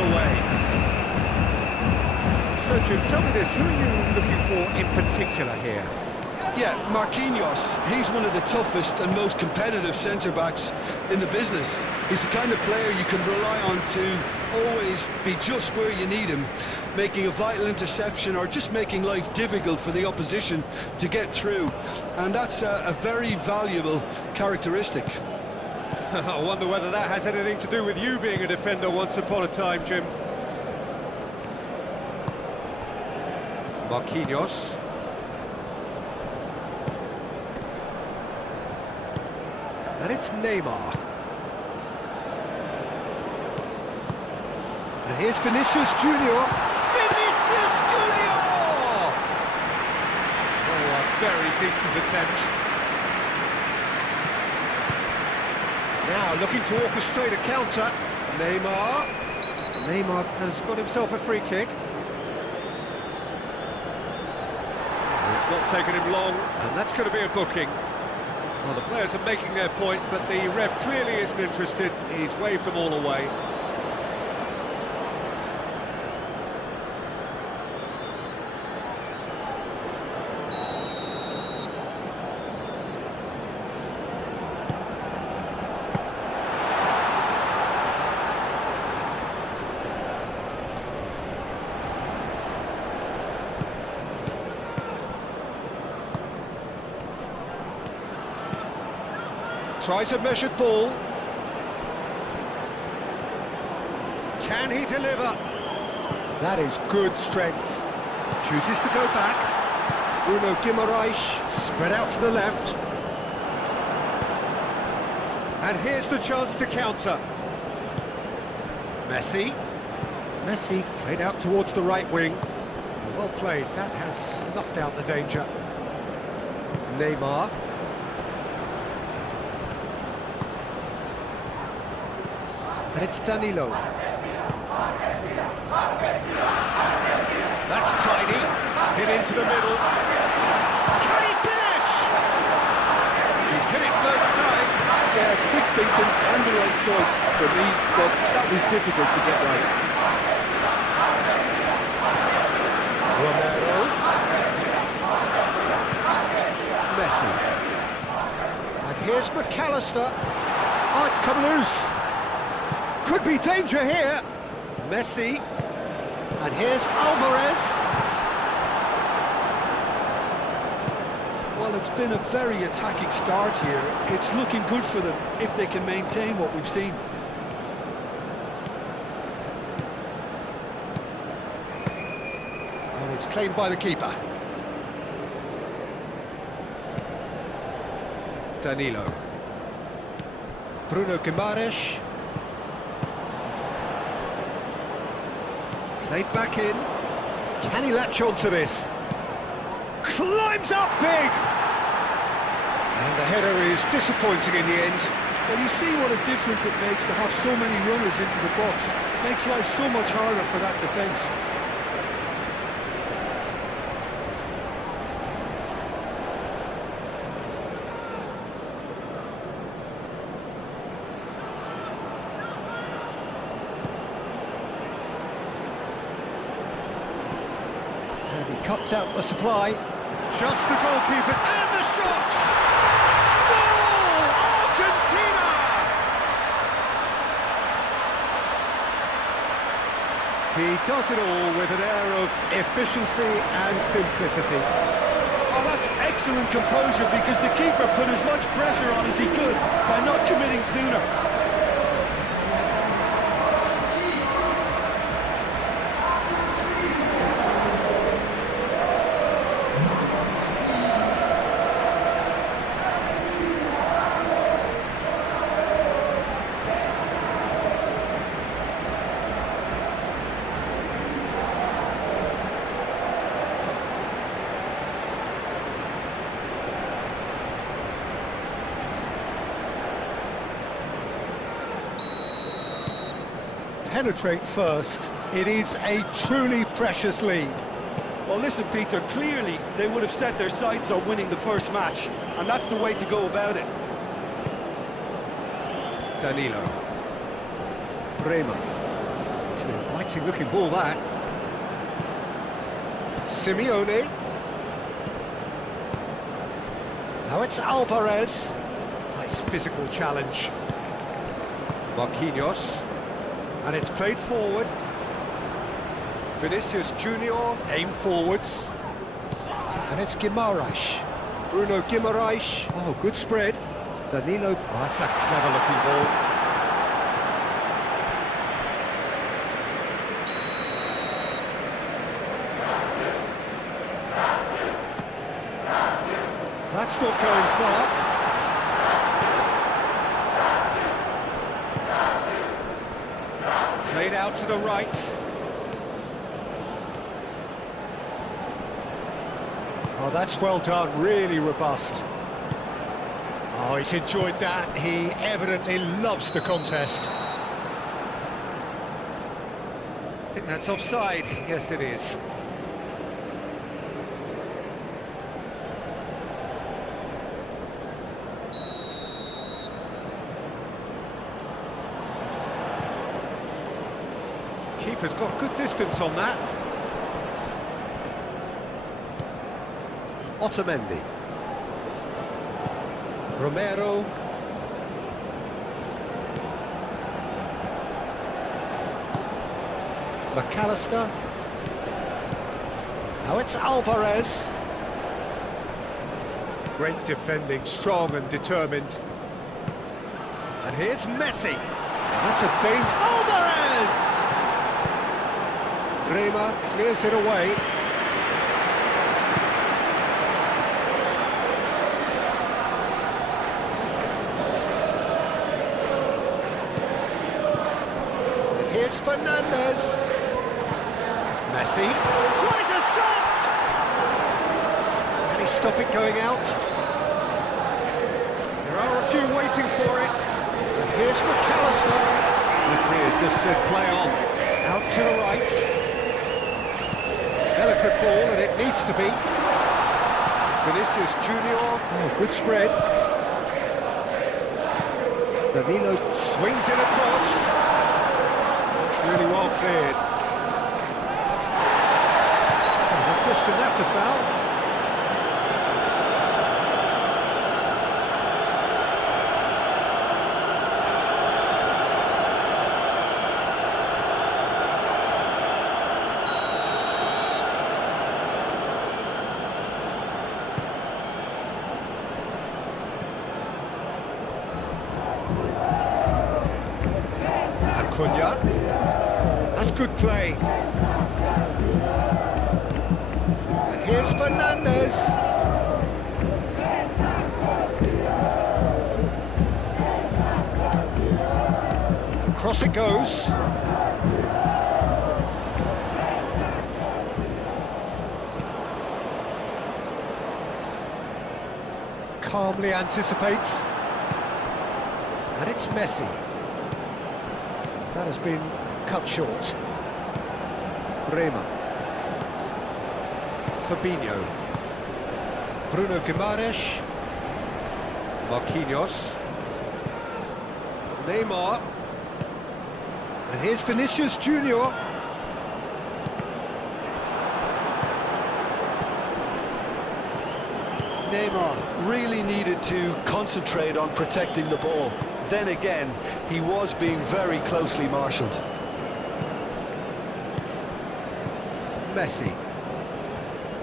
underway. So, Jim, tell me this, who are you looking for in particular here? Yeah, Marquinhos, he's one of the toughest and most competitive centre-backs in the business. He's the kind of player you can rely on to always be just where you need him, making a vital interception or just making life difficult for the opposition to get through. And that's a very valuable characteristic. I wonder whether that has anything to do with you being a defender once upon a time, Jim. Marquinhos. And it's Neymar. And here's Vinicius Junior. Vinicius Junior! Oh, a very decent attempt. Now looking to orchestrate a counter. Neymar. Neymar has got himself a free kick. It's not taken him long, and that's going to be a booking. Well, the players are making their point, but the ref clearly isn't interested. He's waved them all away. Tries a measured ball. Can he deliver? That is good strength. Chooses to go back. Bruno Guimaraes spread out to the left. And here's the chance to counter. Messi. Messi played out towards the right wing. Well played. That has snuffed out the danger. Neymar. And it's Danilo. That's tidy. Hit into the middle. Can he finish? He's hit it first time. Yeah, quick thinking and the right choice for me, but that was difficult to get right. Romero. Messi. And here's McAllister. Oh, it's come loose. Could be danger here. Messi. And here's Alvarez. Well, it's been a very attacking start here. It's looking good for them if they can maintain what we've seen. And it's claimed by the keeper. Danilo. Bruno Guimaraes. Played back in. Can he latch on to this? Climbs up big! And the header is disappointing in the end. Well, you see what a difference it makes to have so many runners into the box. Makes life so much harder for that defence. And he cuts out the supply. Just the goalkeeper, and the shot! Goal! Argentina! He does it all with an air of efficiency and simplicity. Oh, that's excellent composure because the keeper put as much pressure on as he could by not committing sooner. Penetrate first. It is a truly precious lead. Well, listen, Peter, clearly they would have set their sights on winning the first match, and that's the way to go about it. Danilo. Bremer. It's been Exciting-looking ball, that. Simeone. Now it's Alvarez. Nice physical challenge. Marquinhos. And it's played forward. Vinicius Junior. Aim forwards. And it's Guimaraes. Bruno Guimaraes. Oh, good spread. Danilo. Oh, that's a clever-looking ball. That's not going far. Played out to the right. Oh, that's well done, really robust. Oh, he's enjoyed that. He evidently loves the contest. I think that's offside. Yes, it is. Keeper's got good distance on that. Otamendi. Romero. McAllister. Now it's Alvarez. Great defending, strong and determined. And here's Messi. That's a danger. Alvarez! Bremer clears it away. And here's Fernandez. Messi tries a shot! Can he stop it going out? There are a few waiting for it. And here's McAllister. Referee has just said play on. Out to the right. Delicate ball, and it needs to be. Vinicius Junior. Oh, good spread. Danilo swings it across. It's really well cleared. Oh, no question, that's a foul. Cunha. That's good play. And here's Fernandez. Across it goes. Calmly anticipates. And it's Messi. That has been cut short. Bremer. Fabinho. Bruno Guimaraes. Marquinhos. Neymar. And here's Vinicius Junior. Neymar really needed to concentrate on protecting the ball. Then again, he was being very closely marshalled. Messi.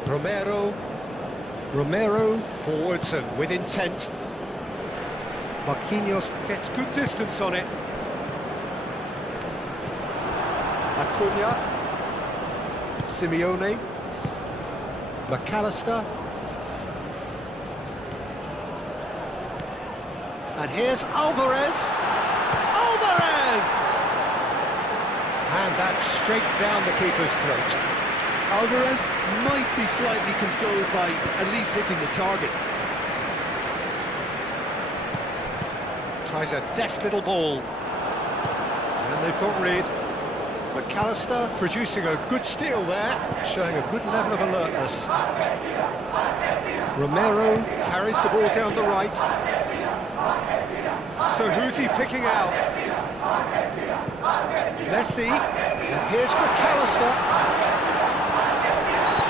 Romero. Romero forwards and with intent. Marquinhos gets good distance on it. Acuna. Simeone. McAllister. And here's Alvarez. Alvarez! And that's straight down the keeper's throat. Alvarez might be slightly consoled by at least hitting the target. Tries a deft little ball. And they've got rid. McAllister producing a good steal there, showing a good level of alertness. Romero carries the ball down the right. So who's he picking out? Messi. And here's McAllister.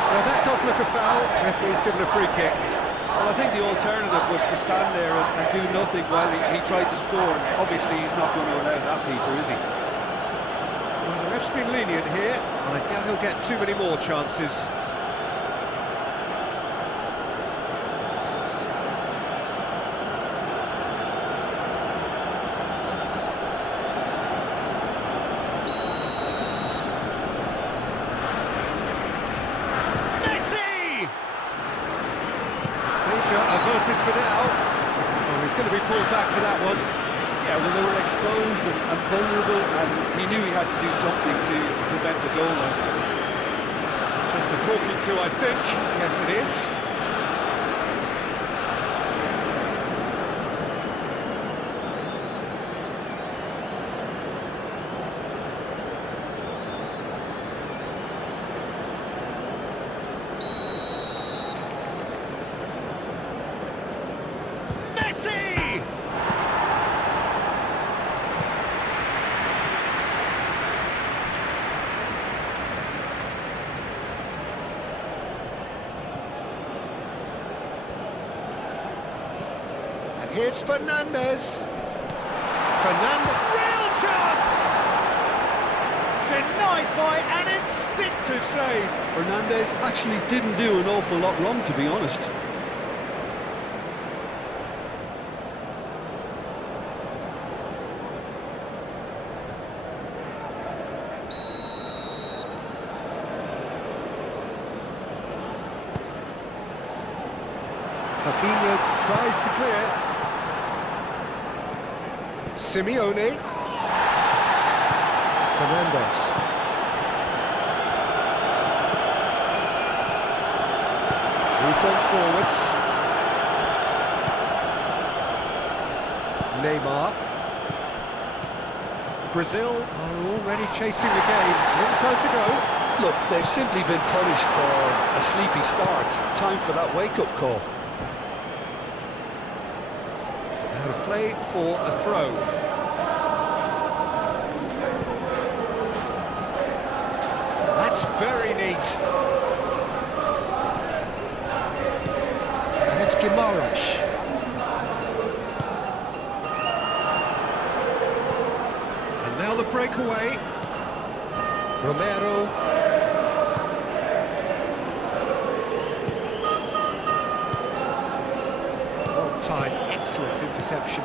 Now that does look a foul. Referee's given a free kick. Well, I think the alternative was to stand there and do nothing while he tried to score. Obviously, he's not going to allow that, Peter, is he? Well, the ref's been lenient here. I doubt he'll get too many more chances. Averted for now. Oh, he's going to be pulled back for that one. Yeah, well, they were exposed and vulnerable, and he knew he had to do something to prevent a goal then. Just a talking to, I think. Yes, it is. Here's Fernandez. Fernandez, real chance! Denied by an instinctive save. Fernandez actually didn't do an awful lot wrong, to be honest. Fabinho tries to clear. Simeone. Fernandez. Moved on forwards. Neymar. Brazil are already chasing the game. Long time to go. Look, they've simply been punished for a sleepy start. Time for that wake-up call. Out of play for a throw. That's very neat. And it's Guimaraes. And now the breakaway. Romero. Well timed, excellent interception.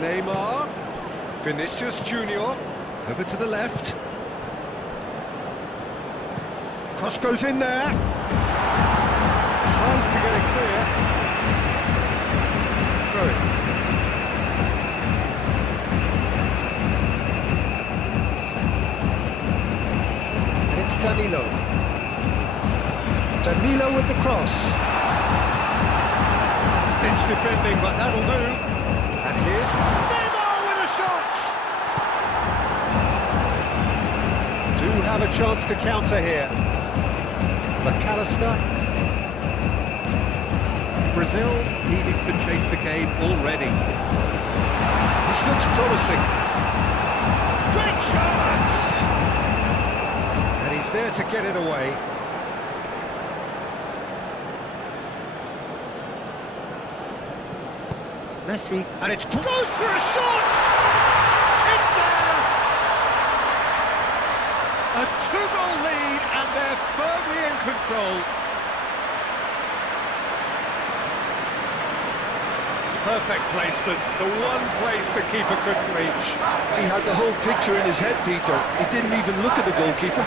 Neymar. Vinicius Junior. Over to the left. Cross goes in there. Tries to get it clear. Throw it. And it's Danilo. Danilo with the cross. Last-ditch defending, but that'll do. And here's Neymar with a shot! Do have a chance to counter here. McAllister. Brazil needing to chase the game already. This looks promising. Great chance! And he's there to get it away. Messi, and it's goes for a shot! It's there! A two-goal lead, and they're firmly in control. Perfect placement, the one place the keeper couldn't reach. He had the whole picture in his head, Peter. He didn't even look at the goalkeeper.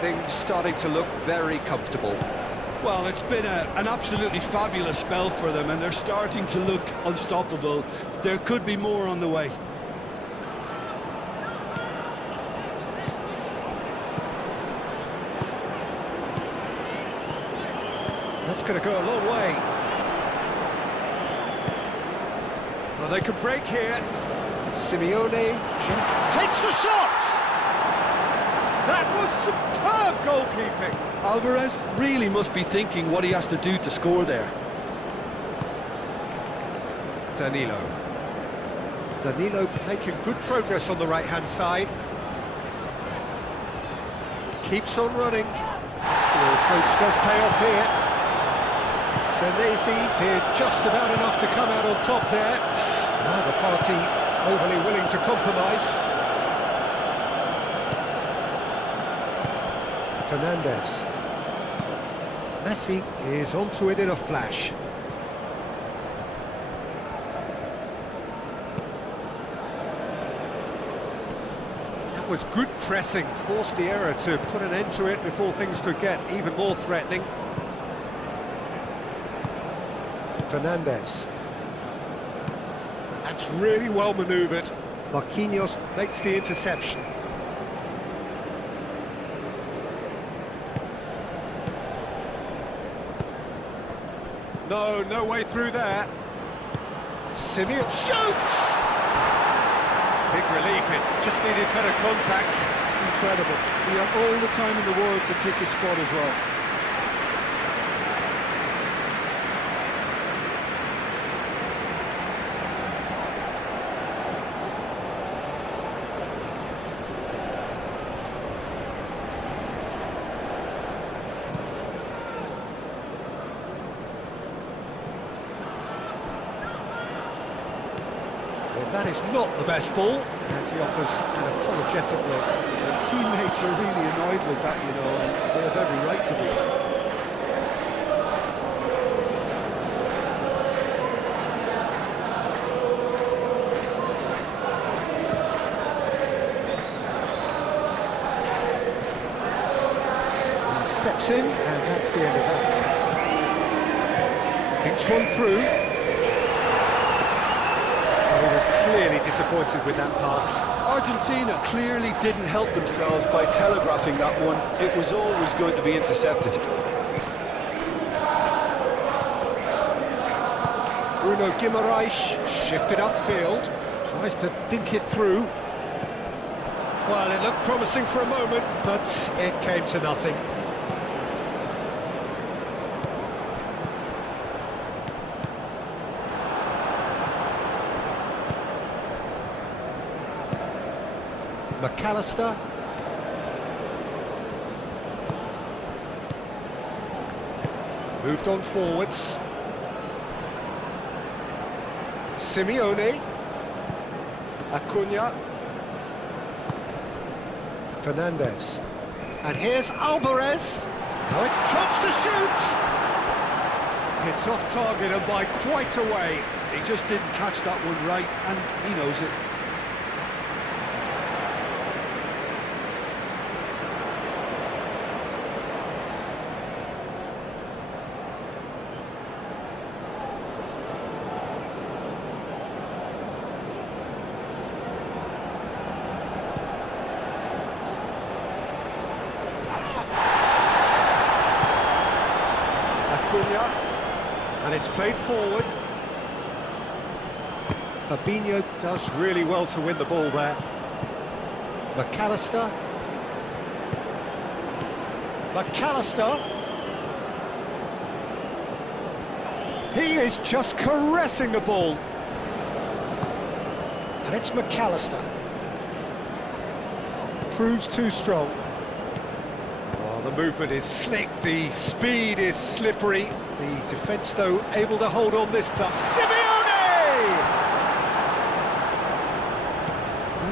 Things starting to look very comfortable. Well, it's been an absolutely fabulous spell for them, and they're starting to look unstoppable. There could be more on the way. Let's That's going to go a long way. Well, they could break here. Simeone takes the shot! That was superb goalkeeping. Alvarez really must be thinking what he has to do to score there. Danilo making good progress on the right-hand side. Keeps on running. Score approach does pay off here. Senesi did just about enough to come out on top there. Neither party overly willing to compromise. Fernandes. Messi is onto it in a flash. That was good pressing, forced the error to put an end to it before things could get even more threatening. Fernandes. That's really well manoeuvred. Marquinhos makes the interception. No way through there. Simeone shoots! Big relief, it just needed better contact. Incredible. We have all the time in the world to pick his spot as well. That is not the best ball, and he offers an apologetic look. His teammates are really annoyed with that, you know, and they have every right to be. He steps in, and that's the end of that. Thinks one through. He was clearly disappointed with that pass. Argentina clearly didn't help themselves by telegraphing that one. It was always going to be intercepted. Bruno Guimaraes shifted upfield, tries to dink it through. Well, it looked promising for a moment, but it came to nothing. McAllister. Moved on forwards. Simeone. Acuna. Fernandes. And here's Alvarez. Now it's a chance to shoot. It's off target and by quite a way. He just didn't catch that one right, and he knows it. And it's played forward. Fabinho does really well to win the ball there. McAllister. He is just caressing the ball. And it's McAllister. Proves too strong. Oh, the movement is slick, the speed is slippery. The defence, though, able to hold on this time. Simeone!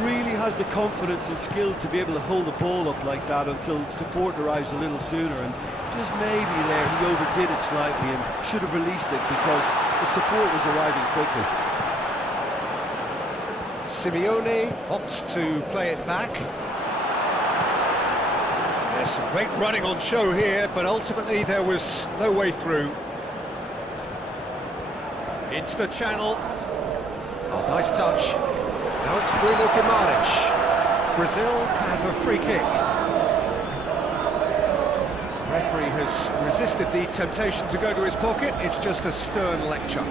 Really has the confidence and skill to be able to hold the ball up like that until support arrives a little sooner, and just maybe there he overdid it slightly and should have released it because the support was arriving quickly. Simeone opts to play it back. There's some great running on show here, but ultimately there was no way through. Into the channel. Oh, nice touch. Now it's Bruno Guimaraes. Brazil have a free kick. Referee has resisted the temptation to go to his pocket. It's just a stern lecture.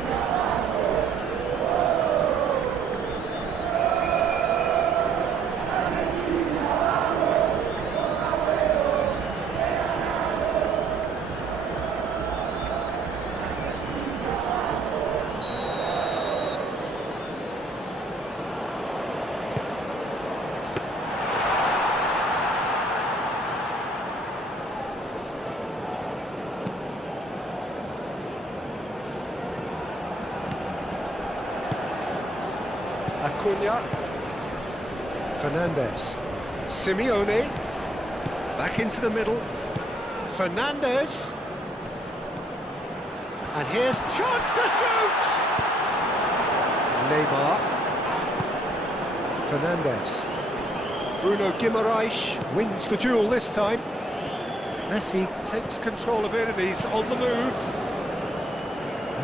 Acuna. Fernandez. Simeone. Back into the middle. Fernandez. And here's chance to shoot! Neymar. Fernandez. Bruno Guimaraes wins the duel this time. Messi takes control of it and he's on the move.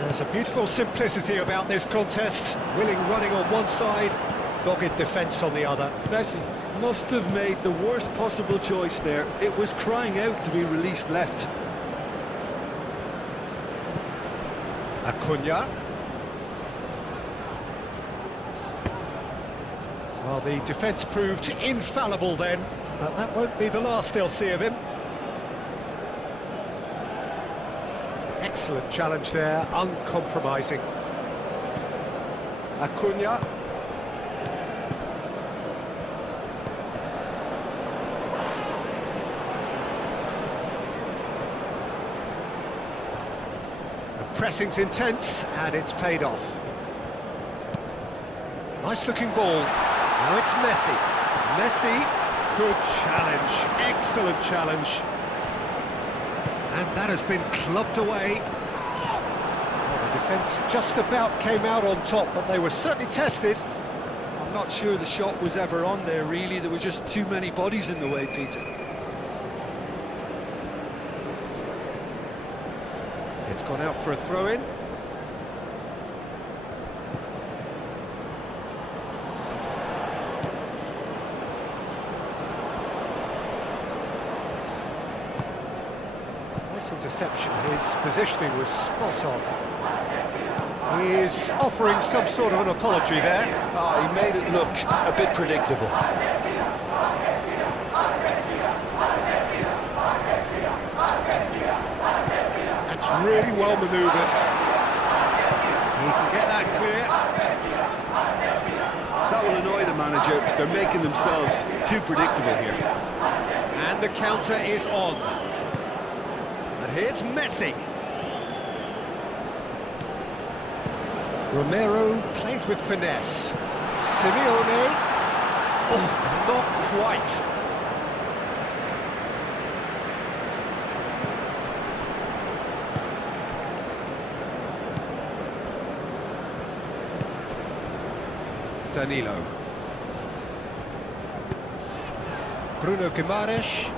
There's a beautiful simplicity about this contest. Willing running on one side, dogged defence on the other. Messi must have made the worst possible choice there. It was crying out to be released left. Acuna. Well, the defence proved infallible then, but that won't be the last they'll see of him. Excellent challenge there, uncompromising. Acuna. The pressing's intense, and it's paid off. Nice looking ball. Now it's Messi. Messi, good challenge, excellent challenge. And that has been clubbed away. Well, the defence just about came out on top, but they were certainly tested. I'm not sure the shot was ever on there, really. There were just too many bodies in the way, Peter. It's gone out for a throw-in. Interception, his positioning was spot on. He is offering some sort of an apology there. Oh, he made it look a bit predictable. That's really well manoeuvred. He can get that clear. That will annoy the manager. They're making themselves too predictable here. And the counter is on. Here's Messi. Romero played with finesse. Simeone. Oh, not quite. Danilo. Bruno Guimaraes.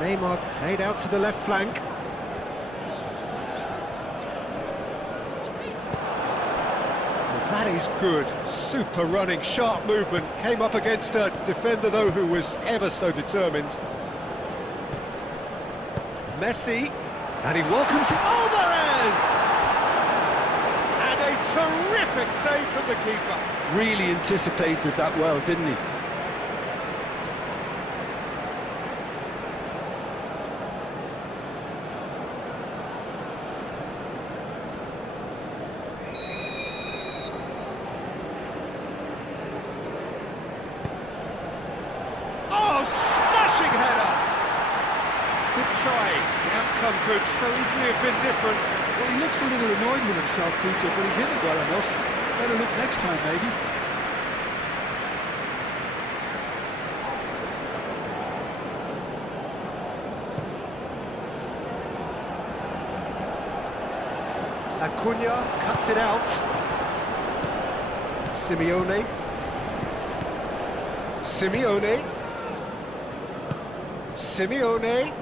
Neymar played out to the left flank. Well, that is good. Super running, sharp movement. Came up against a defender, though, who was ever so determined. Messi. And he welcomes Alvarez! And a terrific save from the keeper. Really anticipated that well, didn't he? Good try. The outcome could so easily have been different. Well, he looks a little annoyed with himself, Peter, but he hit it well enough. Better look next time, maybe. Acuna cuts it out. Simeone. Simeone. Simeone.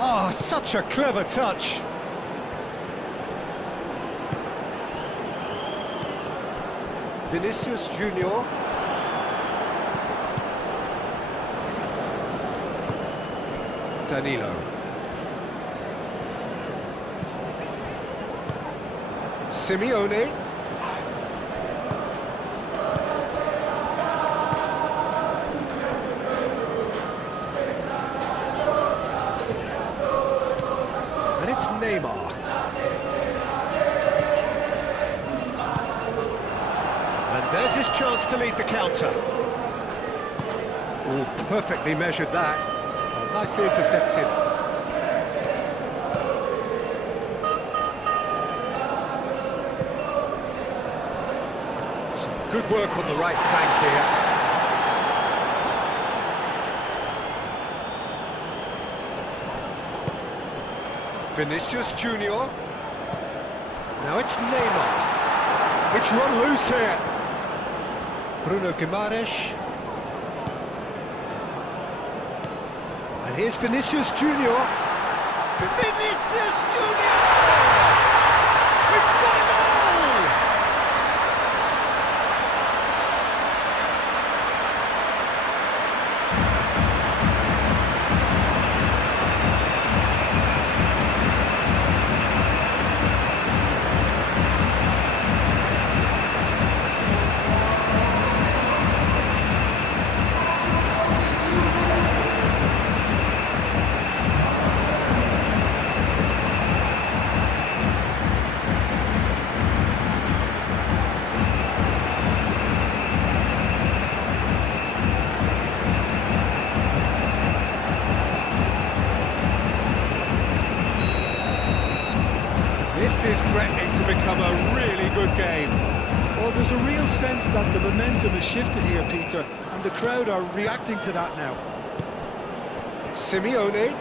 Oh, such a clever touch. Vinicius Junior. Danilo. Simeone. And it's Neymar. And there's his chance to lead the counter. Oh, perfectly measured that. Oh, nicely intercepted. Some good work on the right flank here. Vinicius Junior. Now it's Neymar. It's run loose here. Bruno Guimaraes. And here's Vinicius Junior. Vinicius Junior! We've got it all! This is threatening to become a really good game. Well, there's a real sense that the momentum has shifted here, Peter, and the crowd are reacting to that now. Simeone.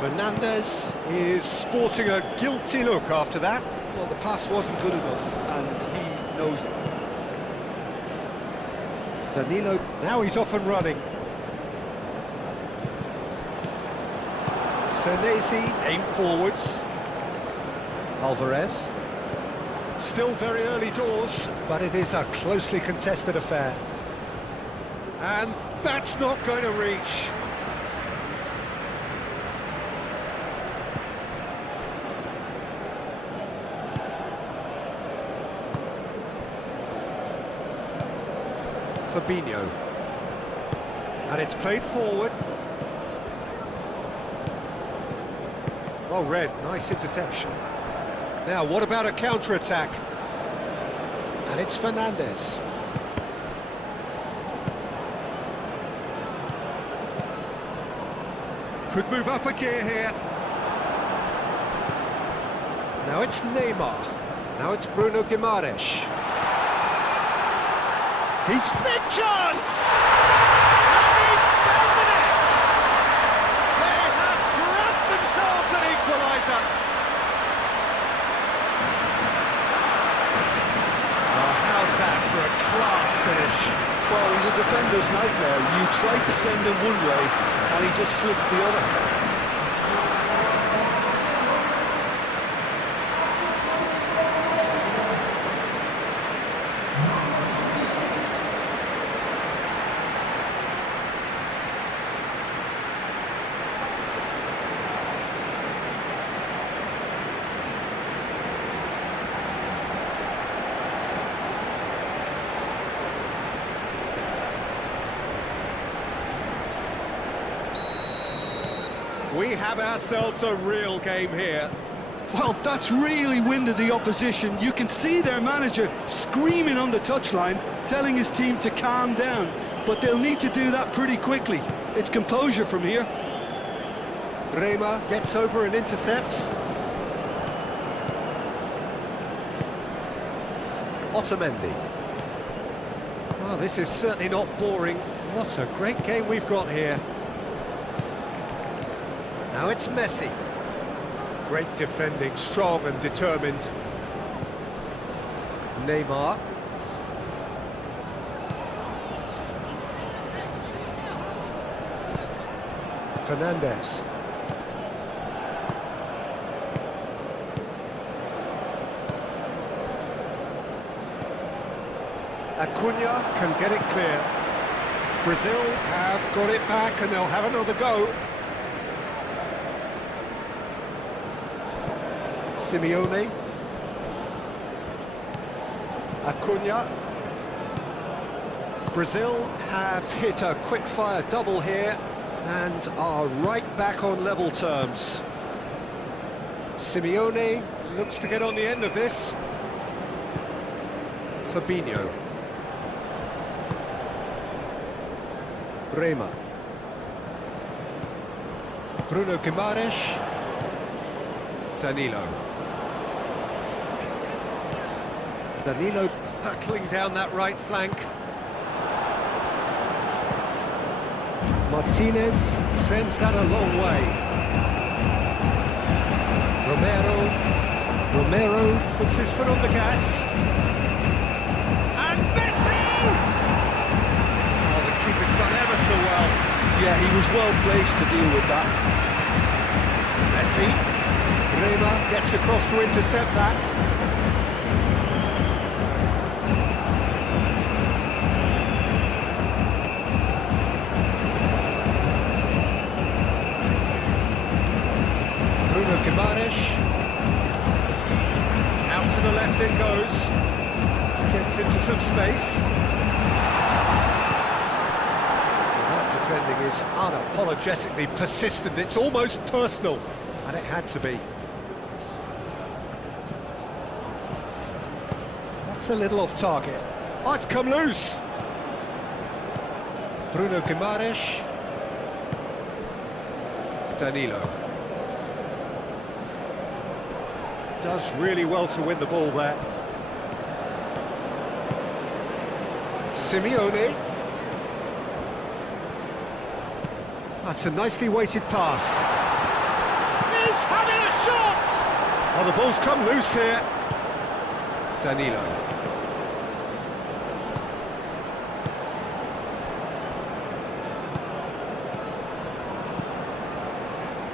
Fernandes is sporting a guilty look after that. Well, the pass wasn't good enough, and he knows it. Danilo, now he's off and running. Senesi, aim forwards. Alvarez. Still very early doors, but it is a closely contested affair. And that's not going to reach. Fabinho. And it's played forward. Well read, nice interception. Now, what about a counter-attack? And it's Fernandes. Could move up a gear here. Now it's Neymar. Now it's Bruno Guimaraes. He's big chance! And he's filming it! They have grabbed themselves an equaliser. Oh, how's that for a class finish? Well, he's a defender's nightmare. You try to send him one way, and he just slips the other. We have ourselves a real game here. Well, that's really winded the opposition. You can see their manager screaming on the touchline, telling his team to calm down. But they'll need to do that pretty quickly. It's composure from here. Bremer gets over and intercepts. Otamendi. Well, this is certainly not boring. What a great game we've got here. Now it's Messi. Great defending, strong and determined. Neymar. Fernandes. Acuna can get it clear. Brazil have got it back and they'll have another go. Simeone. Acuna. Brazil have hit a quick-fire double here and are right back on level terms. Simeone looks to get on the end of this. Fabinho. Bremer. Bruno Guimaraes. Danilo. Danilo hurtling down that right flank. Martinez sends that a long way. Romero puts his foot on the gas. And Messi! Oh, the keeper's done ever so well. Yeah, he was well placed to deal with that. Messi. Bremer gets across to intercept that. Guimaraes. Out to the left it goes. Gets into some space. Well, that defending is unapologetically persistent. It's almost personal. And it had to be. That's a little off target. Oh, it's come loose. Bruno Guimaraes. Danilo. Does really well to win the ball there. Simeone. That's a nicely weighted pass. He's having a shot! Oh, the ball's come loose here. Danilo.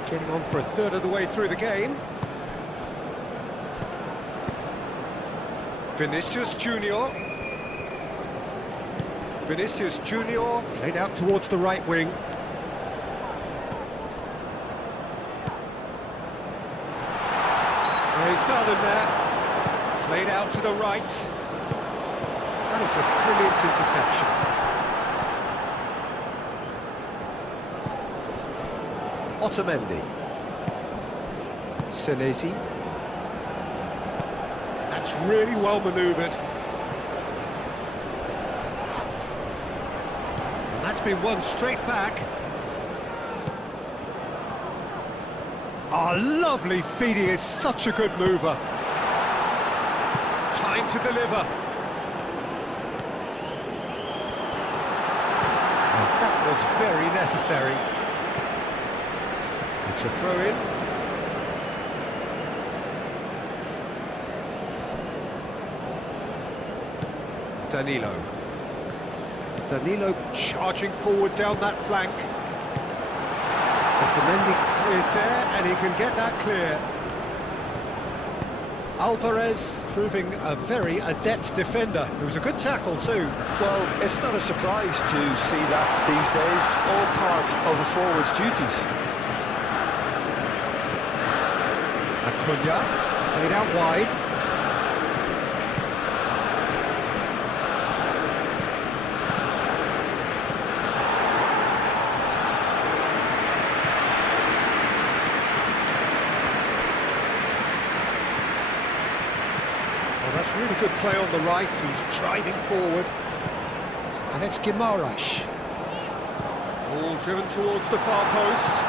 Getting on for a third of the way through the game. Vinicius Junior. Vinicius Junior played out towards the right wing. Well, he's found him there. Played out to the right. That is a brilliant interception. Otamendi. Senesi. That's really well manoeuvred. And that's been won straight back. Oh, lovely feed, he is such a good mover. Time to deliver. And that was very necessary. It's a throw-in. Danilo charging forward down that flank. Otamendi is there and he can get that clear. Alvarez proving a very adept defender. It was a good tackle too. Well, it's not a surprise to see that these days, all part of a forward's duties. Acuna played out wide. Really good play on the right, he's driving forward. And it's Guimaraes. Ball driven towards the far post.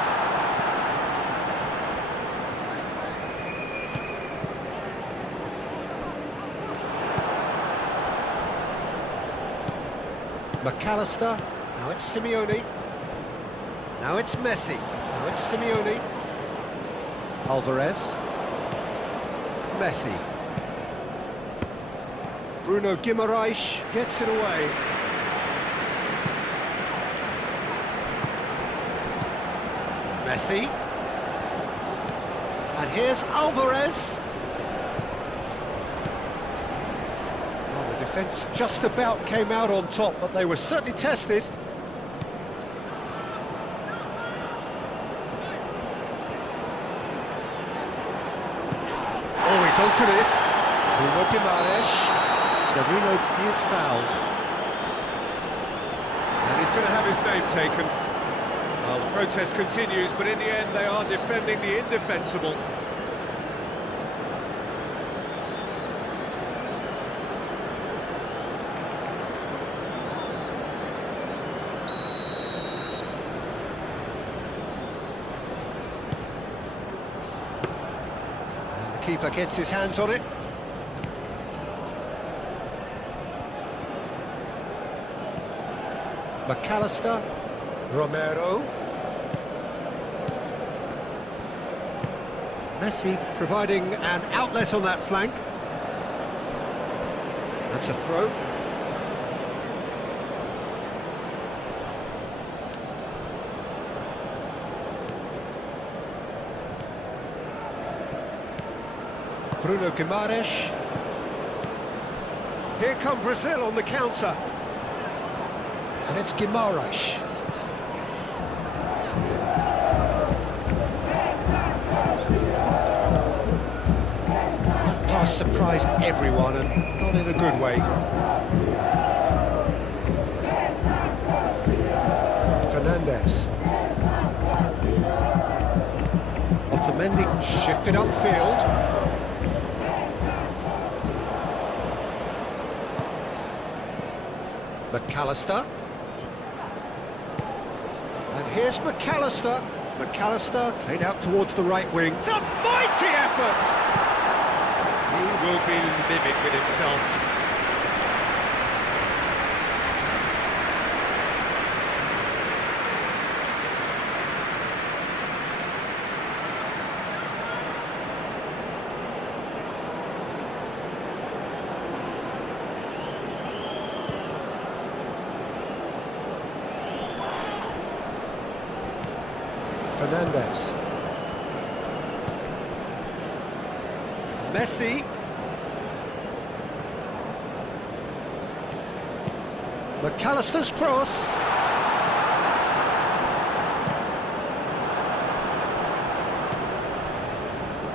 McAllister, now it's Simeone. Now it's Messi, now it's Simeone. Alvarez. Messi. Bruno Guimaraes gets it away. Messi. And here's Alvarez. Well, the defence just about came out on top, but they were certainly tested. Gets onto this. Bruno Guimaraes. Merino is fouled. And he's going to have his name taken. Well, the protest continues, but in the end they are defending the indefensible. Keeper gets his hands on it. McAllister. Romero. Messi providing an outlet on that flank. That's a throw. Bruno Guimaraes. Here come Brazil on the counter. And it's Guimaraes. That pass surprised everyone, and not in a good way. Fernandes. Otamendi shifted upfield. McAllister. And here's McAllister. McAllister played out towards the right wing. It's a mighty effort! He will be livid with himself. Fernandes. Messi. McAllister's cross.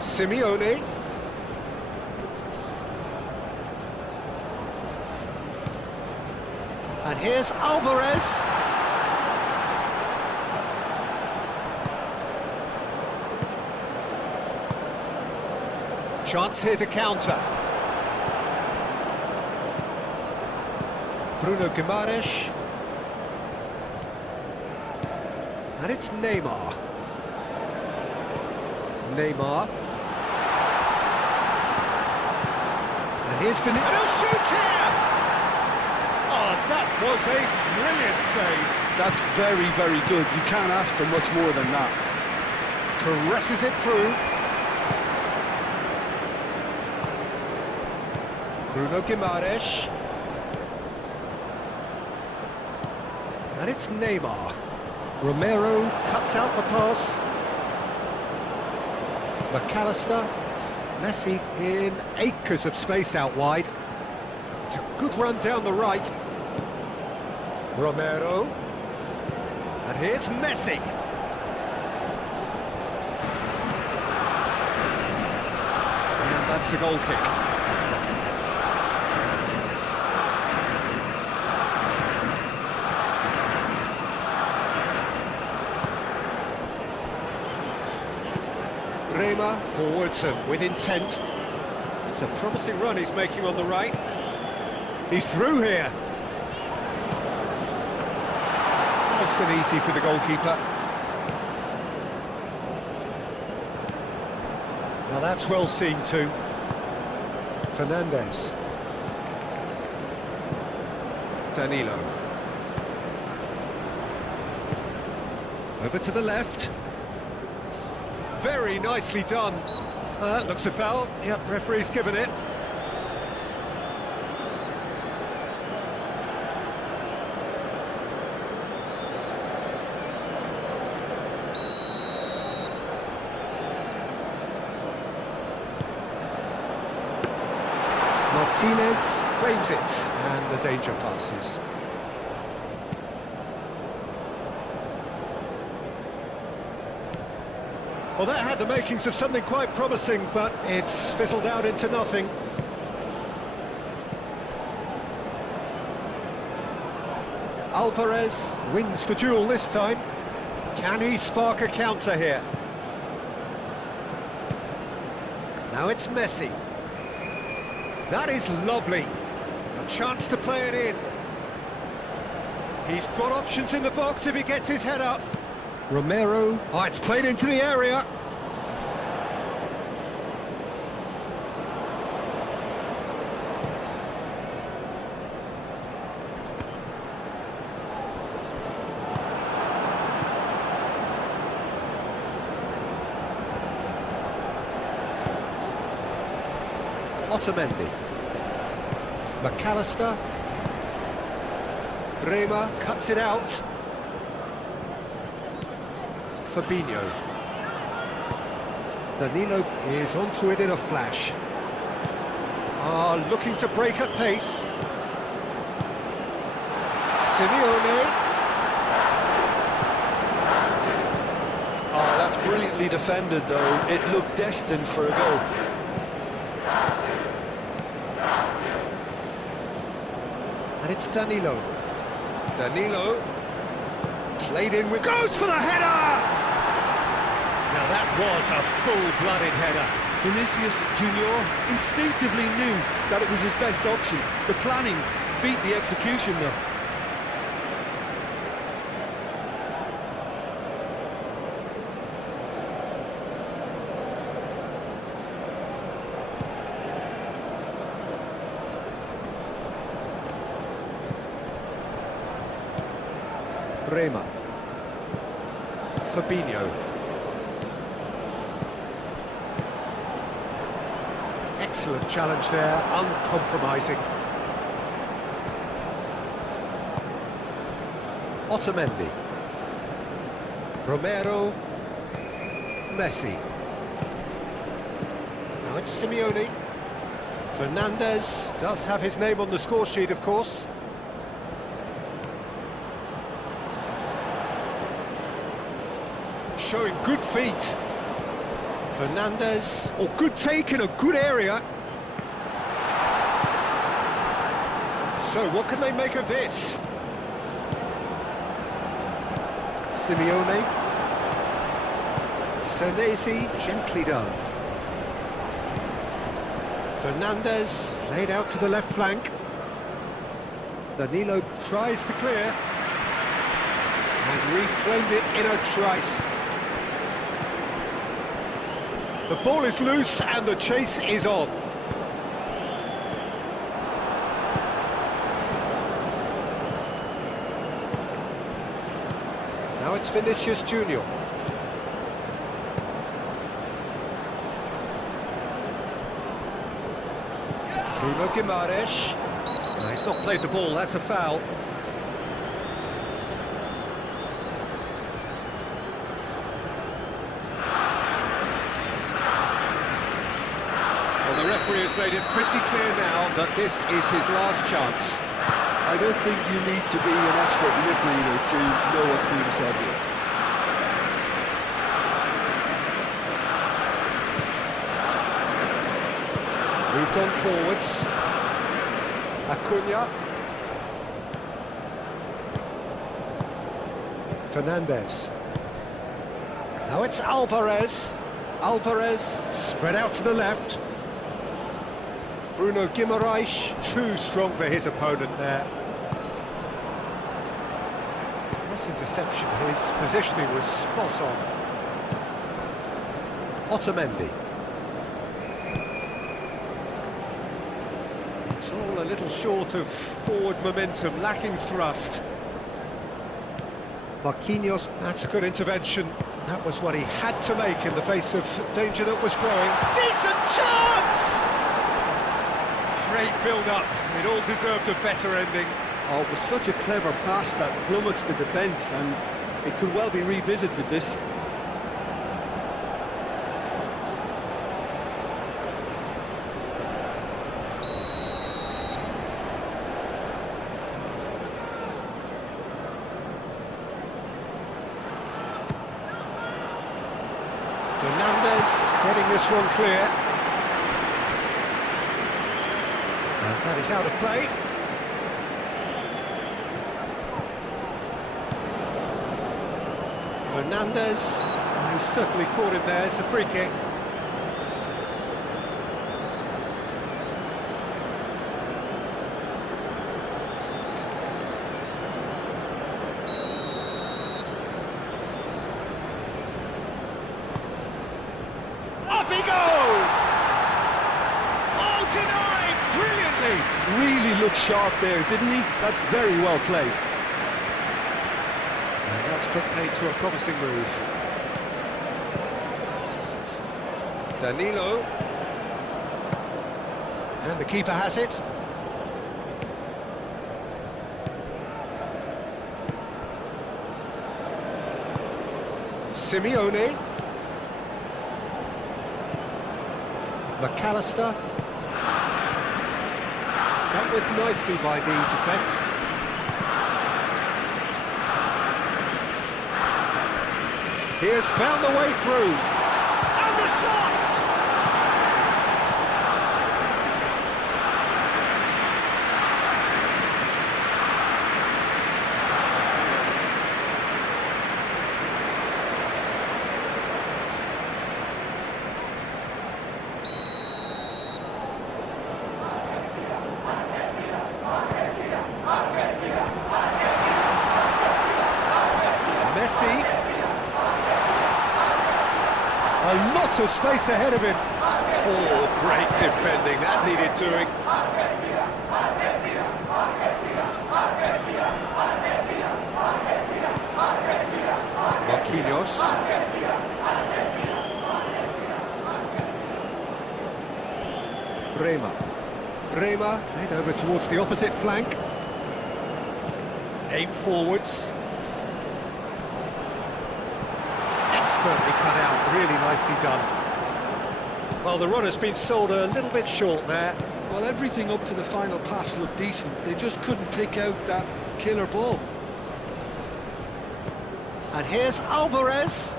Simeone. And here's Alvarez. Chance here to counter. Bruno Guimaraes. And it's Neymar. Neymar. And here's Vinicius. And he'll shoot here! Oh, that was a brilliant save. That's very, very good. You can't ask for much more than that. Caresses it through. Bruno Guimaraes. And it's Neymar. Romero cuts out the pass. McAllister. Messi in acres of space out wide. It's a good run down the right. Romero. And here's Messi. And that's a goal kick. Rema forwards and with intent. It's a promising run he's making on the right. He's through here. Nice and easy for the goalkeeper. Now that's well seen too. Fernandes. Danilo. Over to the left. Very nicely done. Looks a foul. Yep, referee's given it. Martinez claims it, and the danger passes. Well, that had the makings of something quite promising, but it's fizzled out into nothing. Alvarez wins the duel this time. Can he spark a counter here? Now it's Messi. That is lovely. A chance to play it in. He's got options in the box if he gets his head up. Romero. Oh, it's played into the area. Otamendi. McAllister. Bremer cuts it out. Fabinho. Danilo is onto it in a flash. Looking to break at pace. Simeone. Oh, that's brilliantly defended, though. It looked destined for a goal. And it's Danilo. Danilo played in with... Goes for the header! Now that was a full-blooded header. Vinicius Junior instinctively knew that it was his best option. The planning beat the execution, though. Bremer. Fabinho. Excellent challenge there, uncompromising. Otamendi. Romero. Messi. Now it's Simeone. Fernandez does have his name on the score sheet, of course. Showing good feet. Fernandez. Oh, good take in a good area. So, what can they make of this? Simeone. Senesi, gently done. Fernandez, played out to the left flank. Danilo tries to clear. And reclaimed it in a trice. The ball is loose and the chase is on. Now it's Vinicius Junior. Bruno Guimaraes. No, he's not played the ball, that's a foul. Well, the referee has made it pretty clear now that this is his last chance. I don't think you need to be an expert lip reader to know what's being said here. Moved on forwards. Acuna. Fernandez. Now it's Alvarez. Alvarez spread out to the left. Bruno Guimaraes, too strong for his opponent there. Nice interception, his positioning was spot on. Otamendi. It's all a little short of forward momentum, lacking thrust. Marquinhos, that's a good intervention. That was what he had to make in the face of danger that was growing. Decent chance! Great build-up, it all deserved a better ending. Oh, it was such a clever pass that flummoxed the defence, and it could well be revisited, this. Fernandez getting this one clear. And that is out of play. Fernandez, he certainly caught him there. It's a free kick. Up he goes! Oh, denied brilliantly! Really looked sharp there, didn't he? That's very well played. And that's put paid to a promising move. Danilo. And the keeper has it. Simeone. McAllister. Dealt with nicely by the defence. He has found the way through. And the shot! Messi. A lot of space ahead of him. Oh, great defending, that needed doing. Marquinhos. Bremer, played over towards the opposite flank. Aim forwards. Expertly cut out, really nicely done. Well, the run has been sold a little bit short there. Well, everything up to the final pass looked decent. They just couldn't pick out that killer ball. And here's Alvarez.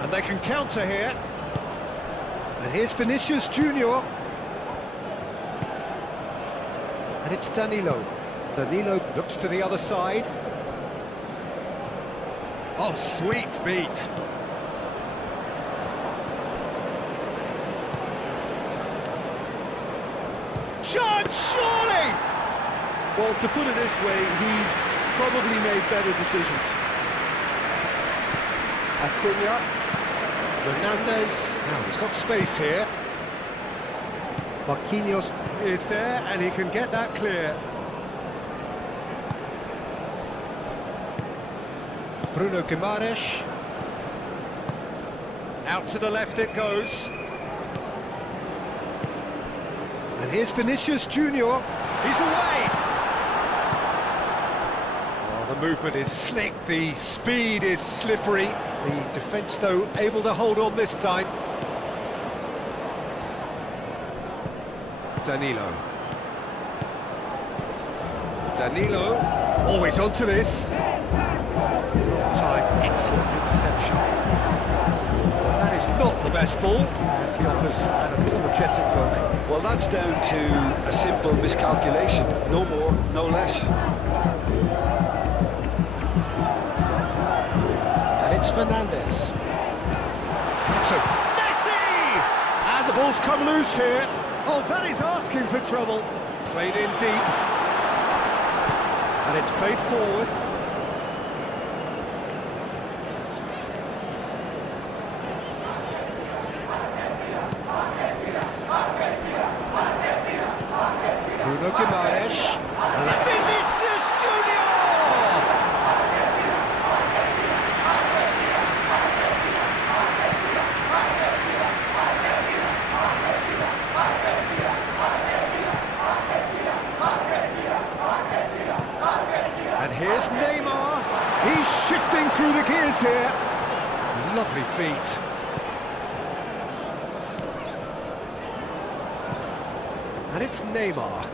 And they can counter here. And here's Vinicius Junior. And it's Danilo. Danilo looks to the other side. Oh, sweet feet. Chance, surely! Well, to put it this way, he's probably made better decisions. Acuna. Fernandez. Now he's got space here. Marquinhos is there and he can get that clear. Bruno Guimaraes. Out to the left it goes. And here's Vinicius Junior. He's away! Oh, the movement is slick, the speed is slippery. The defence, though, able to hold on this time. Danilo. Danilo. Always onto this. Time, excellent interception. That is not the best ball, and he offers an apologetic look. Well, that's down to a simple miscalculation. No more, no less. And it's Fernandez. It's a Messi! And the ball's come loose here. Oh, that is asking for trouble. Played in deep. And it's played forward. Bruno Guimaraes. And Vinicius Junior! And here's Neymar. He's shifting through the gears here. Lovely feet. And it's Neymar.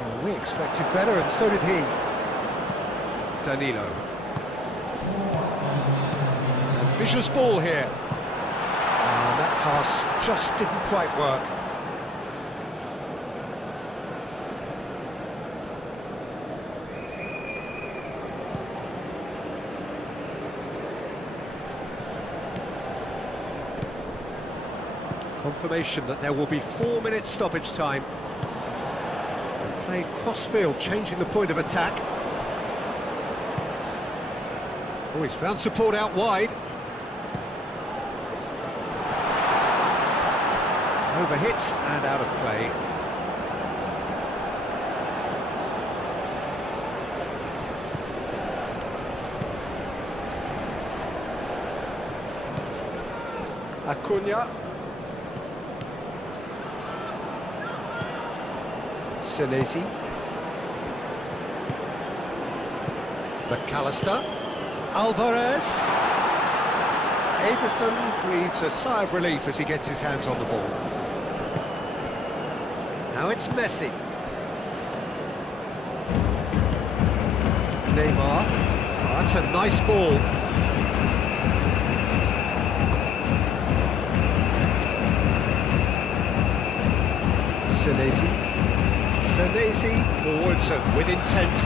Well, we expected better, and so did he. Danilo. Ambitious ball here. And that pass just didn't quite work. Confirmation that there will be 4 minutes stoppage time. And playing cross-field, changing the point of attack. Oh, he's found support out wide. Overhits and out of play. Acuna. Senesi. McAllister. Alvarez. Ederson breathes a sigh of relief as he gets his hands on the ball. Now it's Messi. Neymar. Oh, that's a nice ball. Senesi. Senesi forwards and with intent.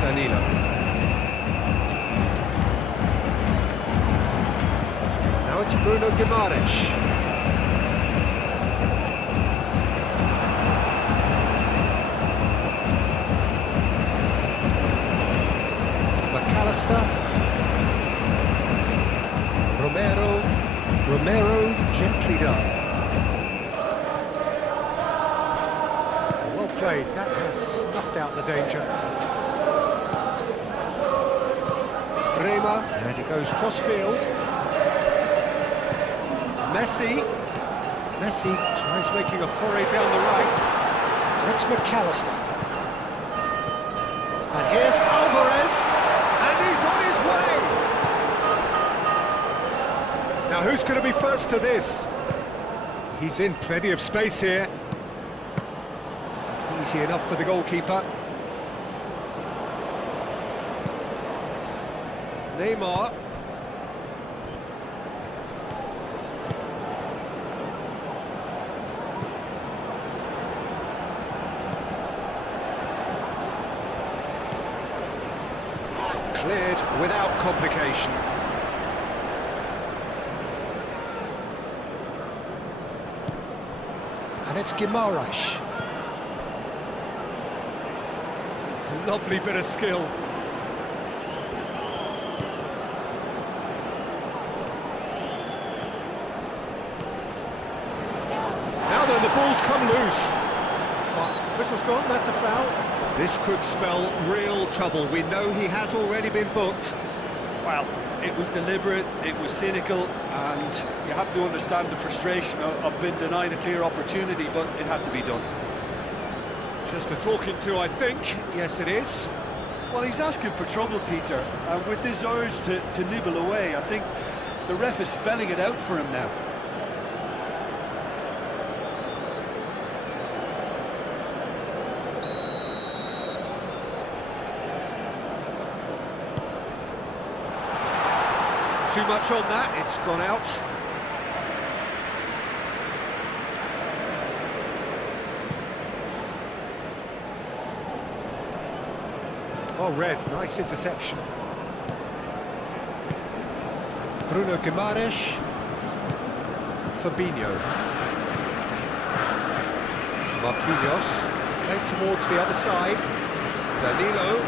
Danilo. Now it's Bruno Guimaraes. McAllister. Romero gently done. Well played, that has snuffed out the danger. Bremer, and he goes cross-field. Messi tries making a foray down the right. And it's McAllister. And here's Alvarez, and he's on his way! Now who's going to be first to this? He's in plenty of space here. Easy enough for the goalkeeper. Neymar. Cleared without complication. And it's Guimaraes. Lovely bit of skill. Now then, the ball's come loose. Whistle's gone, that's a foul. This could spell real trouble. We know he has already been booked. Well, it was deliberate, it was cynical, and you have to understand the frustration of being denied a clear opportunity, but it had to be done. Just a talking to, I think. Yes, it is. Well, he's asking for trouble, Peter, and with this urge to nibble away, I think the ref is spelling it out for him now. Too much on that, it's gone out. Oh, red, nice interception. Bruno Guimaraes. Fabinho. Marquinhos. Played towards the other side. Danilo.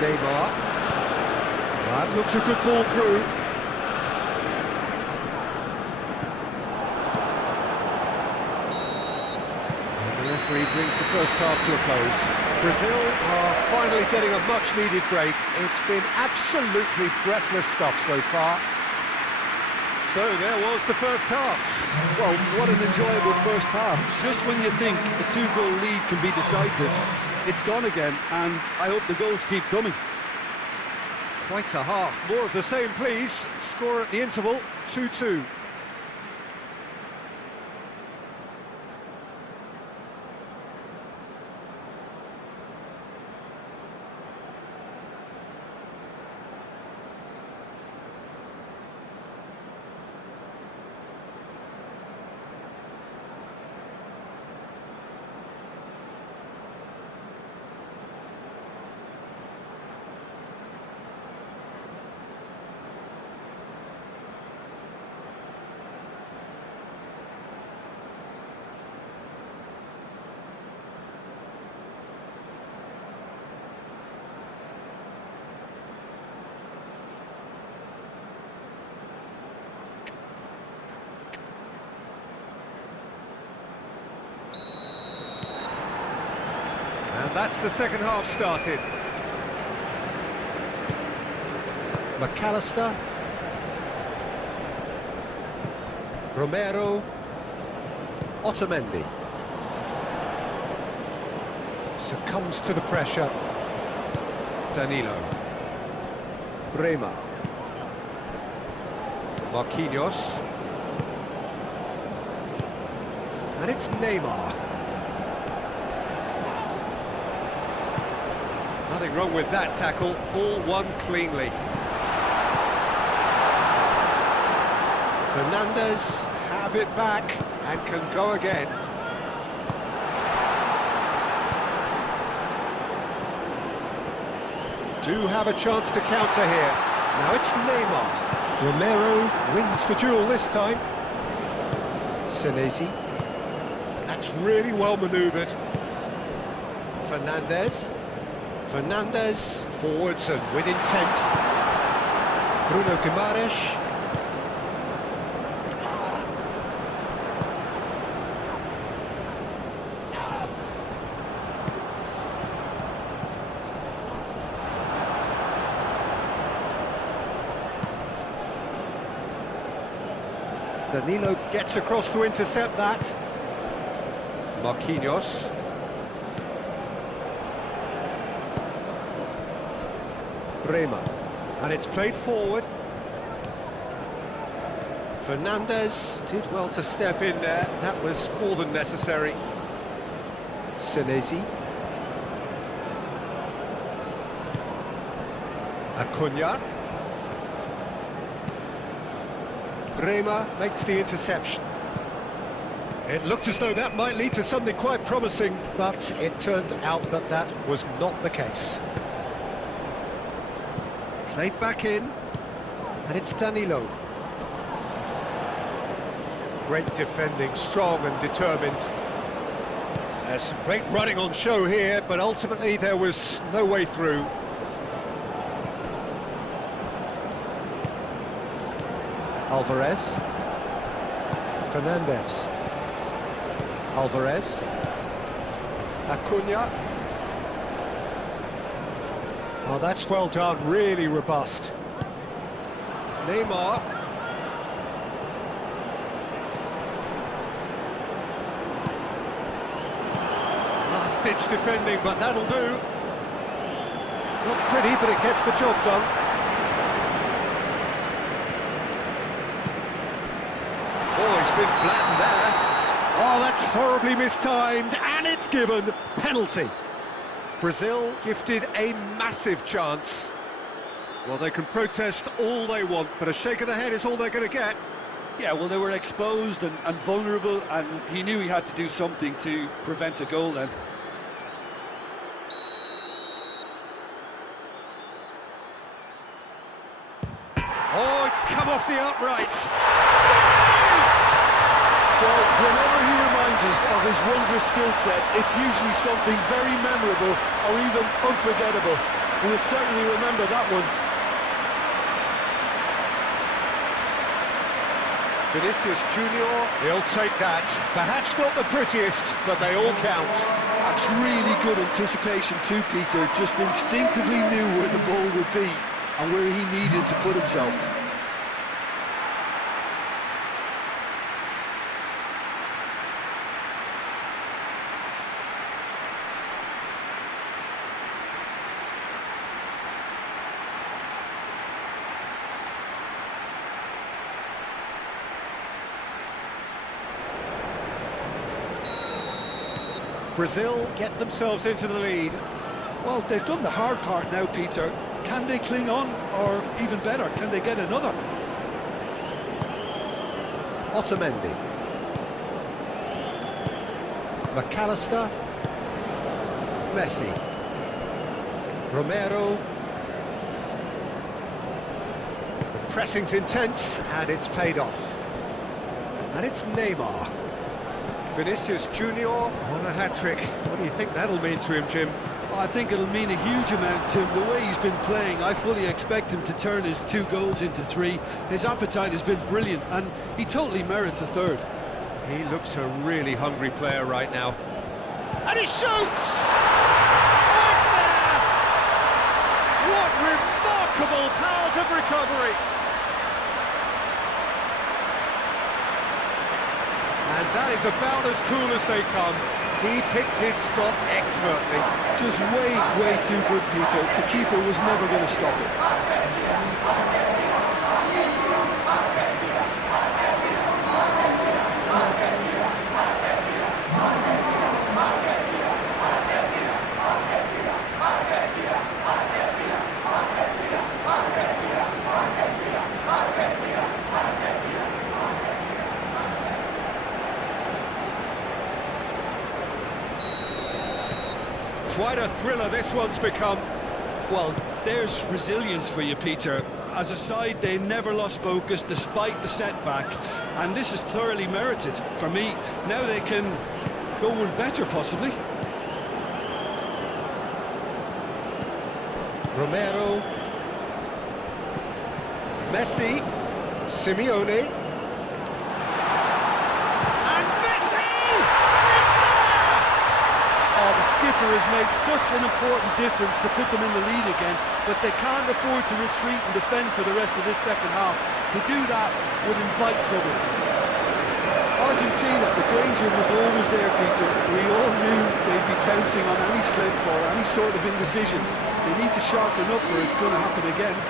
Neymar. That looks a good ball through. And the referee brings the first half to a close. Brazil are finally getting a much-needed break. It's been absolutely breathless stuff so far. So there was the first half. Well, what an enjoyable first half. Just when you think a two-goal lead can be decisive, it's gone again, and I hope the goals keep coming. Quite a half. More of the same, please. Score at the interval, 2-2. And that's the second half started. McAllister. Romero. Otamendi. Succumbs to the pressure. Danilo. Bremer. Marquinhos. And it's Neymar. Nothing wrong with that tackle, all won cleanly. Fernandes have it back and can go again. Do have a chance to counter here. Now it's Neymar. Romero wins the duel this time. Senesi. That's really well manoeuvred. Fernandes. Fernandes forwards and with intent. Bruno Guimaraes. Danilo gets across to intercept that. Marquinhos. Bremer. And it's played forward. Fernandes did well to step in there. That was more than necessary. Senesi. Acuna. Bremer makes the interception. It looked as though that might lead to something quite promising, but it turned out that that was not the case. Played back in, and it's Danilo. Great defending, strong and determined. There's some great running on show here, but ultimately there was no way through. Alvarez. Fernandes. Alvarez. Acuna. Oh, that's well done, really robust. Neymar. Last-ditch defending, but that'll do. Not pretty, but it gets the job done. Oh, he's been flattened there. Oh, that's horribly mistimed, and it's given. Penalty. Brazil gifted a massive chance. Well, they can protest all they want, but a shake of the head is all they're going to get. Yeah, well, they were exposed and vulnerable, and he knew he had to do something to prevent a goal then. Oh, it's come off the upright. Well, whenever he reminds us of his wondrous skill set, it's usually something very memorable or even unforgettable. We'll certainly remember that one. Vinicius Junior, he'll take that. Perhaps not the prettiest, but they all count. That's really good anticipation too, Peter. Just instinctively knew where the ball would be and where he needed to put himself. Brazil get themselves into the lead. Well, they've done the hard part now, Peter. Can they cling on, or even better, can they get another? Otamendi. McAllister. Messi. Romero. The pressing's intense, and it's paid off. And it's Neymar. Vinicius Junior on a hat-trick. What do you think that'll mean to him, Jim? I think it'll mean a huge amount to him. The way he's been playing, I fully expect him to turn his 2 goals into 3. His appetite has been brilliant, and he totally merits a third. He looks a really hungry player right now. And he shoots! Remarkable powers of recovery. And that is about as cool as they come. He picked his spot expertly. Just way too good, Peter. The keeper was never going to stop it. Quite a thriller this one's become. Well, there's resilience for you, Peter. As a side, they never lost focus despite the setback, and this is thoroughly merited for me. Now they can go one better, possibly. Romero. Messi. Simeone. The skipper has made such an important difference to put them in the lead again, but they can't afford to retreat and defend for the rest of this second half. To do that would invite trouble. Argentina, the danger was always there, Peter. We all knew they'd be pouncing on any slip or any sort of indecision. They need to sharpen up or it's going to happen again.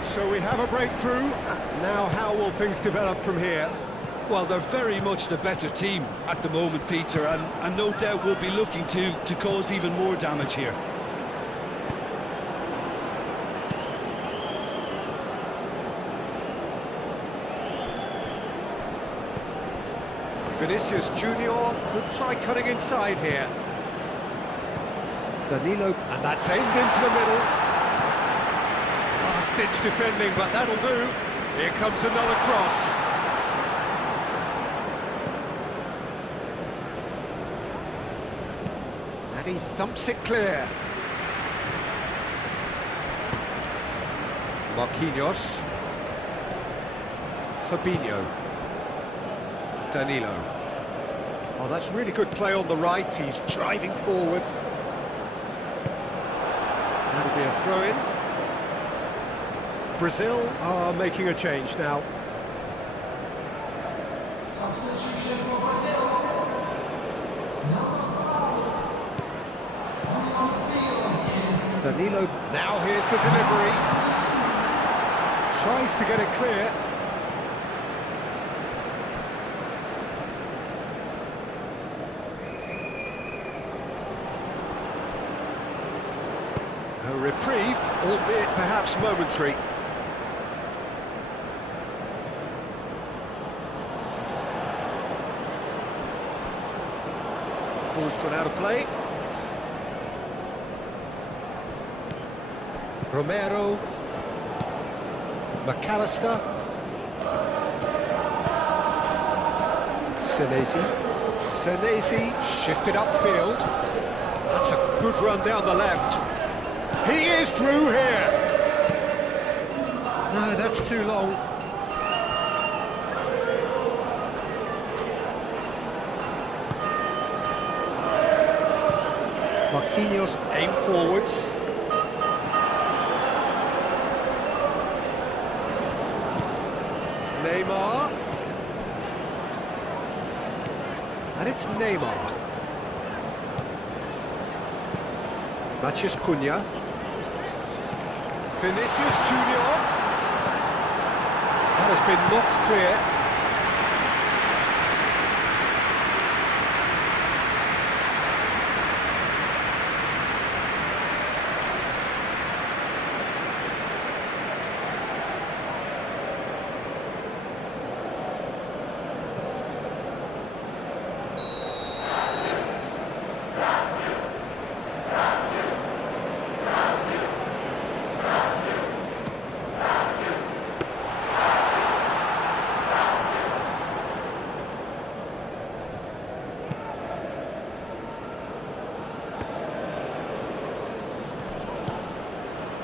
So we have a breakthrough. Now how will things develop from here? Well, they're very much the better team at the moment, Peter, and no doubt will be looking to cause even more damage here. Vinicius Junior could try cutting inside here. Danilo, and that's aimed into the middle. Ditch defending, but that'll do. Here comes another cross. And he thumps it clear. Marquinhos. Fabinho. Danilo. Oh, that's really good play on the right. He's driving forward. That'll be a throw-in. Brazil are making a change now. Substitution for Brazil. Number 5. On the field is Danilo. Now here's the delivery. Tries to get it clear. A reprieve, albeit perhaps momentary. Ball's gone out of play. Romero. McAllister. Senesi shifted upfield. That's a good run down the left. He is through here. No, that's too long. Marquinhos aim forwards. Neymar. And it's Neymar. Matheus Cunha. Vinicius Junior. That has been knocked clear.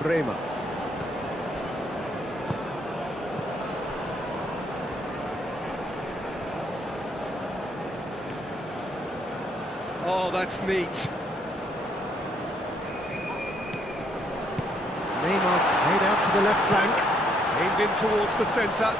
Bremer. Oh, that's neat. Neymar played out to the left flank, aimed in towards the centre.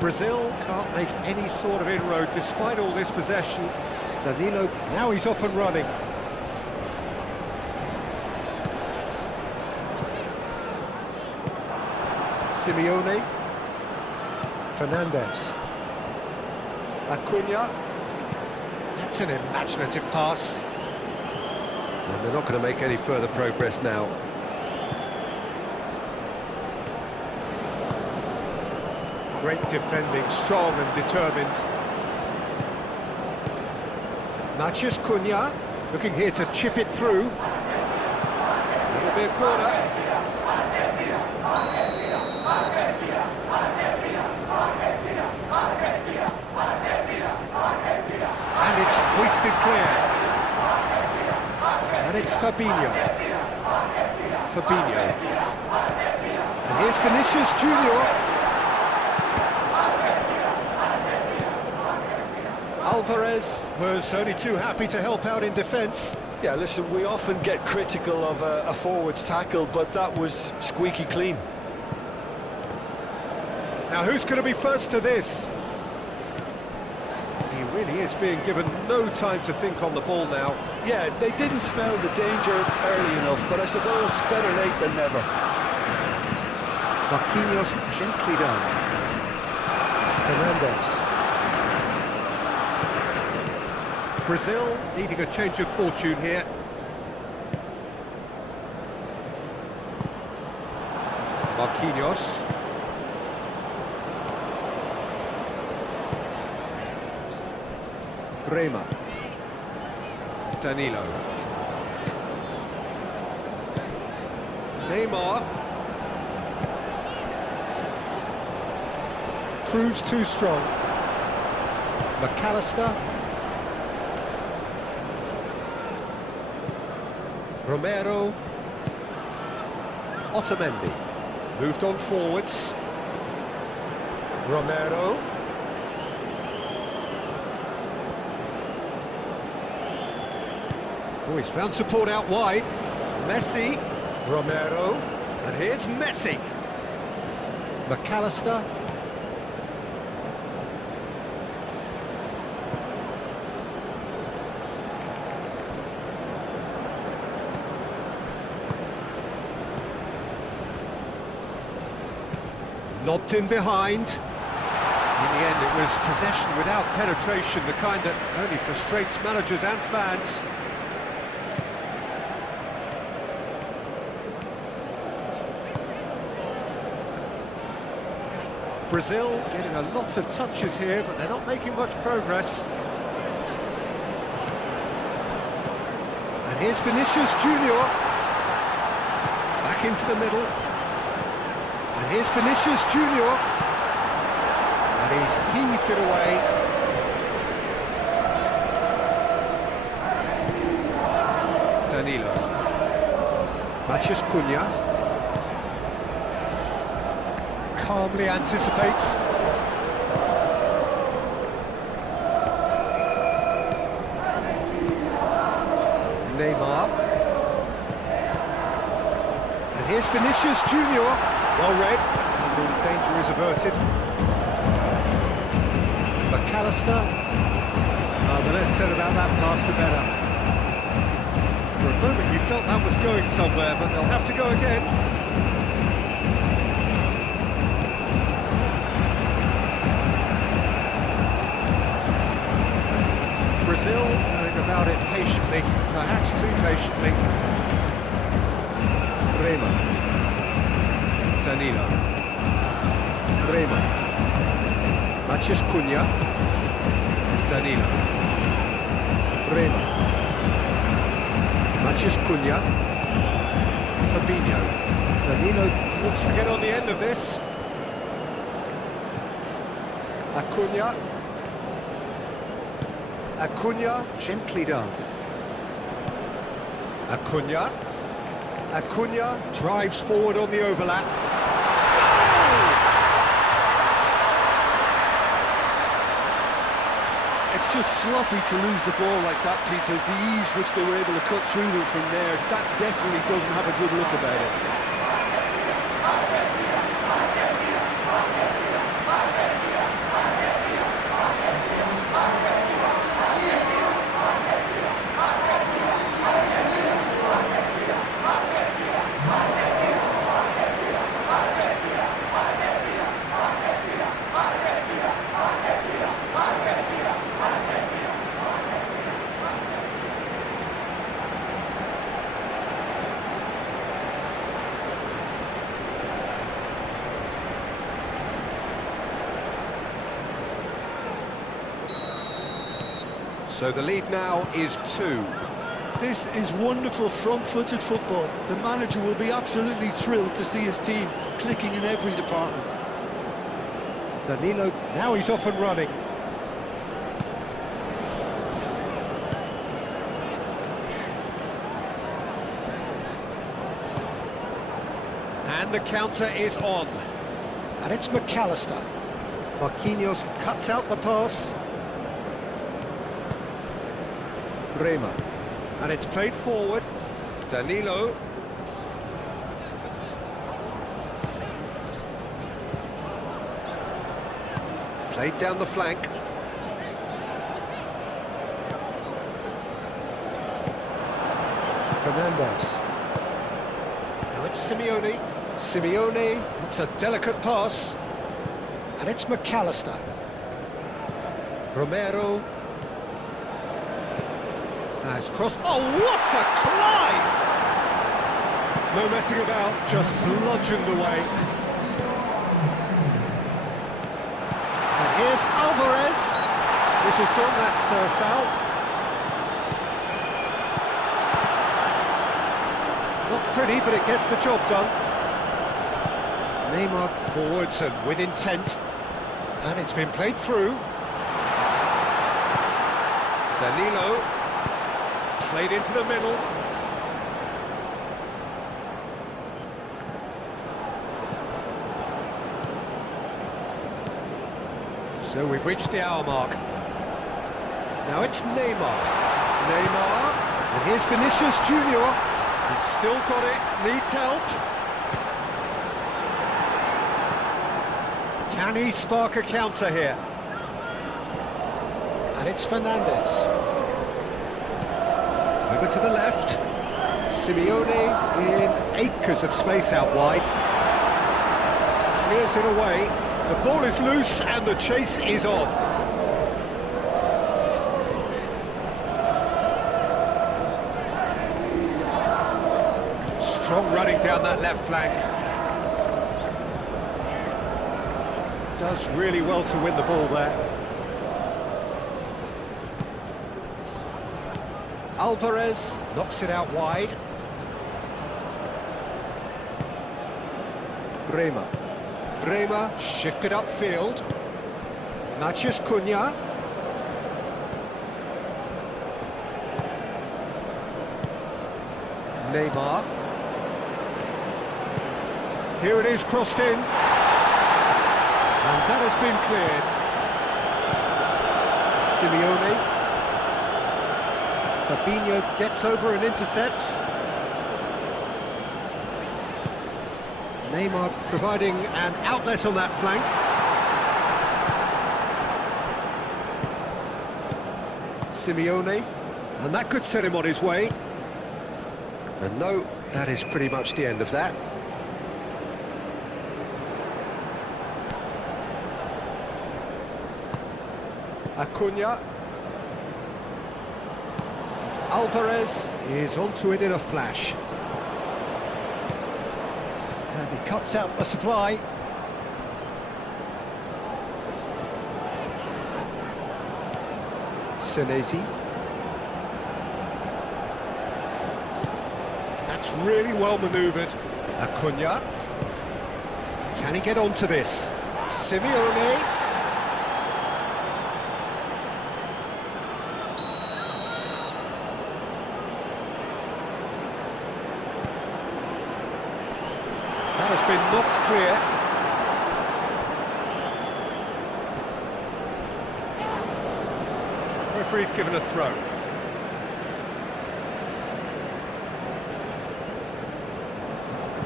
Brazil can't make any sort of inroad despite all this possession. Danilo, now he's off and running. Simeone. Fernandez. Acuna. That's an imaginative pass. And they're not going to make any further progress now. Great defending, strong and determined. Matheus Cunha, looking here to chip it through. That'll be a corner. And it's hoisted clear. And it's Fabinho. And here's Vinicius Junior. Alvarez was only too happy to help out in defence. Yeah, listen, we often get critical of a forward's tackle, but that was squeaky clean. Now who's going to be first to this? He really is being given no time to think on the ball now. Yeah, they didn't smell the danger early enough, but I suppose better late than never. Marquinhos gently done. Fernandez. Brazil needing a change of fortune here. Marquinhos. Bremer. Danilo. Neymar. Proves too strong. McAllister. Romero. Otamendi. Moved on forwards. Romero. Oh, he's found support out wide. Messi. Romero. And here's Messi. McAllister. Lobbed in behind. In the end, it was possession without penetration, the kind that only frustrates managers and fans. Brazil getting a lot of touches here, but they're not making much progress. And here's Vinicius Junior. Back into the middle. And here's Vinicius Junior. And he's heaved it away. Danilo. Matheus Cunha. Calmly anticipates. Neymar. And here's Vinicius Junior. Well read, and the danger is averted. McAllister. The less said about that pass, the better. For a moment you felt that was going somewhere, but they'll have to go again. Brazil going about it patiently, perhaps too patiently. Bremer. Danilo. Bremer. Matheus Cunha. Danilo. Bremer. Matches Cunha. Fabinho. Danilo looks to get on the end of this. Acuna. Acuna, gently done. Acuna. Acuna drives forward on the overlap. It's just sloppy to lose the ball like that, Peter. The ease which they were able to cut through them from there, that definitely doesn't have a good look about it. So the lead now is 2. This is wonderful front-footed football. The manager will be absolutely thrilled to see his team clicking in every department. Danilo, now he's off and running. And the counter is on. And it's McAllister. Marquinhos cuts out the pass. Bremer. And it's played forward. Danilo. Played down the flank. Fernandez. Now it's Simeone. Simeone, it's a delicate pass. And it's McAllister. Romero. Has crossed. Oh, what a climb! No messing about, just bludgeoned away. And here's Alvarez. This has gone, that's a foul. Not pretty, but it gets the job done. Neymar forwards and with intent. And it's been played through. Danilo. Played into the middle. So we've reached the hour mark. Now it's Neymar. Neymar. And here's Vinicius Junior. He's still got it, needs help. Can he spark a counter here? And it's Fernandez. Over to the left. Simeone in acres of space out wide. Clears it away. The ball is loose and the chase is on. Strong running down that left flank. Does really well to win the ball there. Alvarez knocks it out wide. Bremer. Bremer shifted upfield. Matches Cunha. Neymar. Here it is, crossed in. And that has been cleared. Simeone. Fabinho gets over and intercepts. Neymar providing an outlet on that flank. Simeone, and that could set him on his way. And no, that is pretty much the end of that. Acuna. Alvarez is onto it in a flash. And he cuts out the supply. Senesi. That's really well manoeuvred. Acuna. Can he get onto this? Simeone. That has been knocked clear. Referee's given a throw.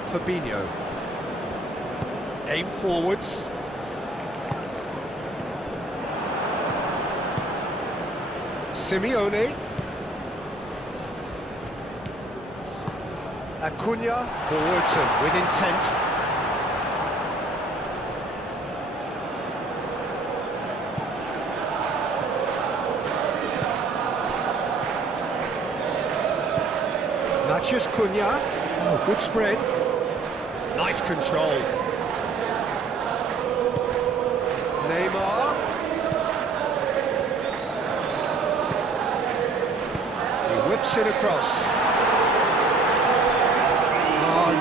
Fabinho. Aim forwards. Simeone. Acuna forwards and with intent. Mathias Cunha. Oh, good spread. Nice control. Neymar. He whips it across.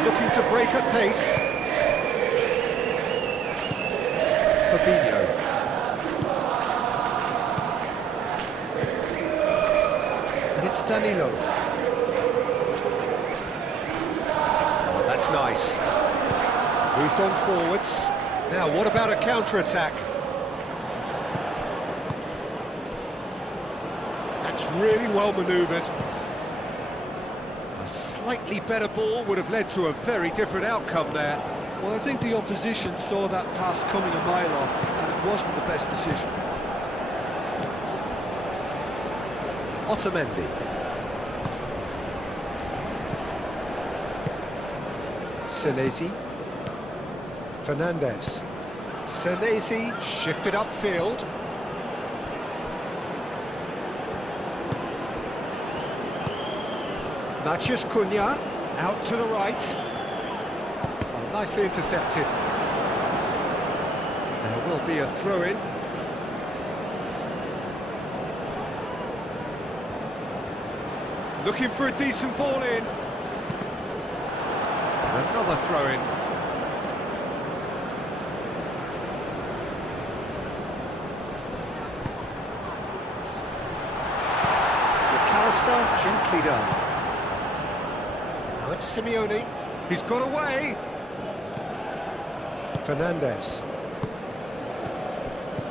Looking to break at pace. Fabinho. And it's Danilo. Oh, that's nice. Moved on forwards. Now, what about a counter-attack? That's really well manoeuvred. Slightly better ball would have led to a very different outcome there. Well, I think the opposition saw that pass coming a mile off, and it wasn't the best decision. Otamendi. Senesi. Fernandez. Senesi shifted upfield. Mathias Cunha, out to the right. Oh, nicely intercepted. There will be a throw-in. Looking for a decent ball in. Another throw-in. McAllister, gently done. Now it's Simeone. He's got away. Fernandez.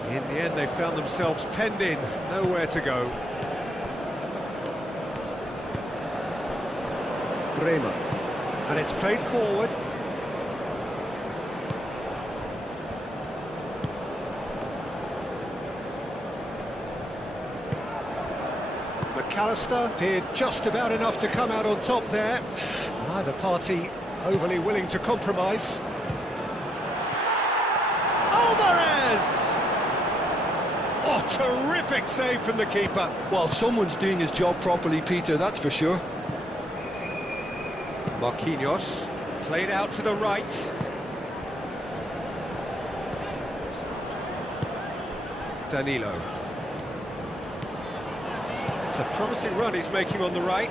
In the end, they found themselves penned in, nowhere to go. Bremer. And it's played forward. McAllister did just about enough to come out on top there. Neither party overly willing to compromise. Alvarez! Oh, terrific save from the keeper. Well, someone's doing his job properly, Peter, that's for sure. Marquinhos, played out to the right. Danilo. It's a promising run he's making on the right.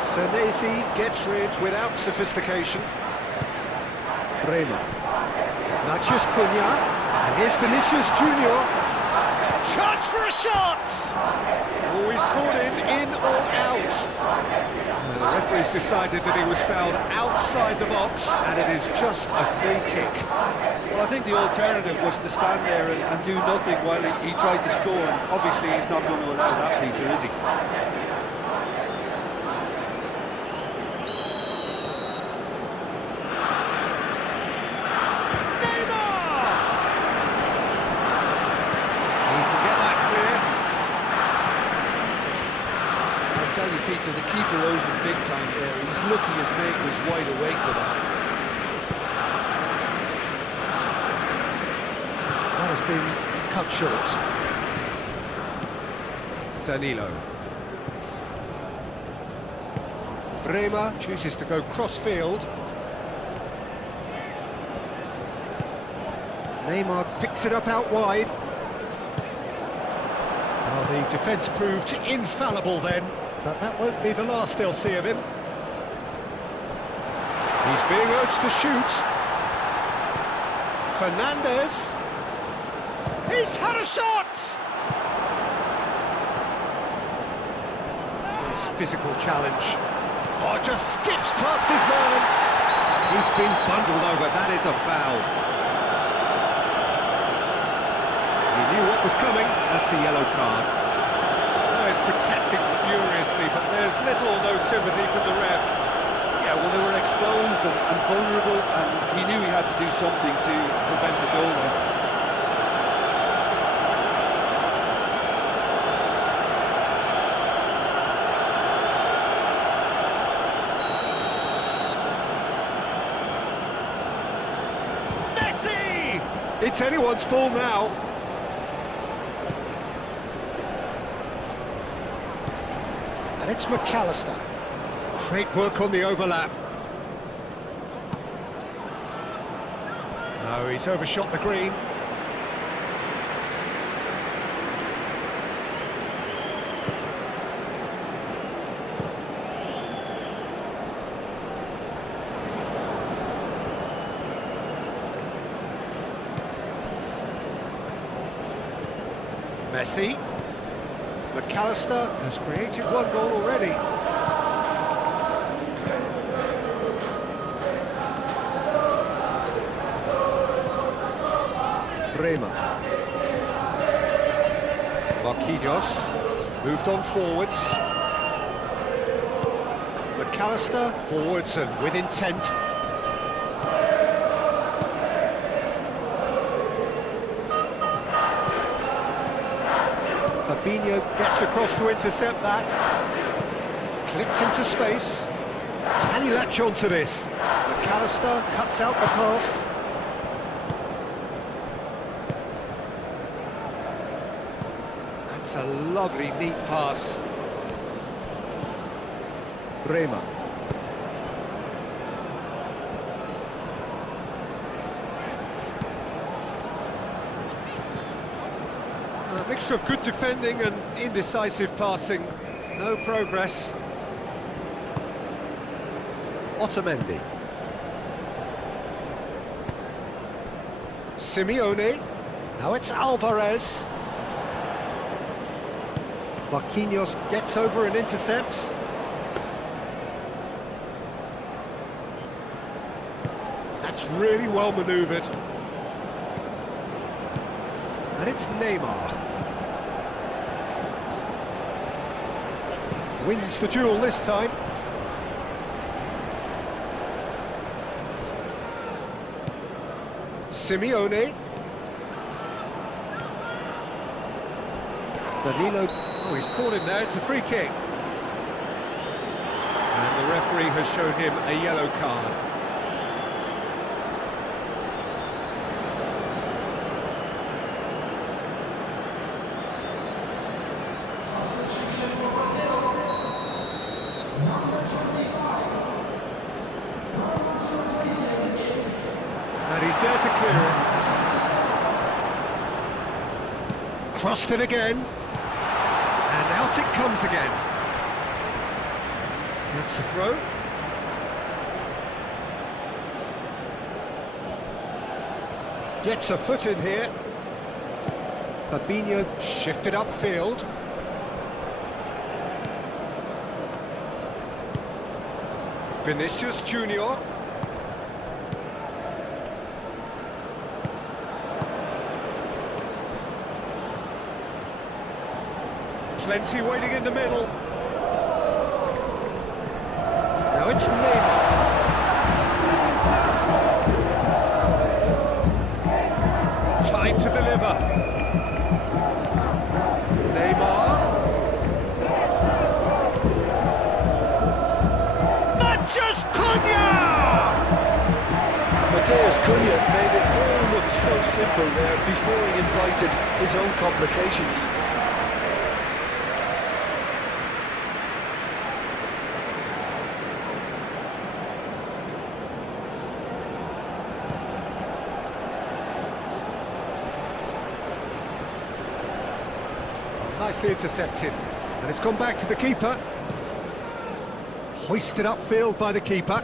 Senesi gets rid without sophistication. Bremer. Mathias Cunha. And here's Vinicius Junior. Chance for a shot! Always caught in or out. The referee's decided that he was fouled outside the box, and it is just a free kick. Well, I think the alternative was to stand there and do nothing while he tried to score. And obviously, he's not going to allow that, Peter, is he? Tell you, Peter, the keeper owes him big time there. He's lucky his mate was wide awake to that. That has been cut short. Danilo. Bremer chooses to go cross-field. Neymar picks it up out wide. Well, the defence proved infallible then. But that won't be the last they'll see of him. He's being urged to shoot. Fernandez. He's had a shot! Nice physical challenge. Oh, just skips past his man. He's been bundled over, that is a foul. He knew what was coming, that's a yellow card. Players protesting furiously, but there's little or no sympathy from the ref. Yeah, well, they were exposed and vulnerable, and he knew he had to do something to prevent a goal there. It's anyone's ball now. And it's McAllister. Great work on the overlap. No, he's overshot the green. Messi. McAllister has created one goal already. Bremer. Marquinhos moved on forwards. McAllister forwards and with intent. Fabinho gets across to intercept that. Clipped into space. Can he latch on to this? McAllister cuts out the pass. That's a lovely, neat pass. Bremer. A mixture of good defending and indecisive passing. No progress. Otamendi. Simeone. Now it's Alvarez. Marquinhos gets over and intercepts. That's really well manoeuvred. And it's Neymar. Wins the duel this time. Simeone. Danilo. Oh, he's caught him there. It's a free kick. And the referee has shown him a yellow card. Substitution for Brazil. Number 25. Going on to replace him is And he's there to clear it. Crossed it again. And out it comes again. That's a throw. Gets a foot in here. Fabinho shifted upfield. Vinicius Junior. Plenty waiting in the middle. Now it's Neymar. Time to deliver. Neymar. Matches Cunha! Mateus Cunha made it all look so simple there before he invited his own complications. Nicely intercepted, and it's gone back to the keeper. Hoisted upfield by the keeper.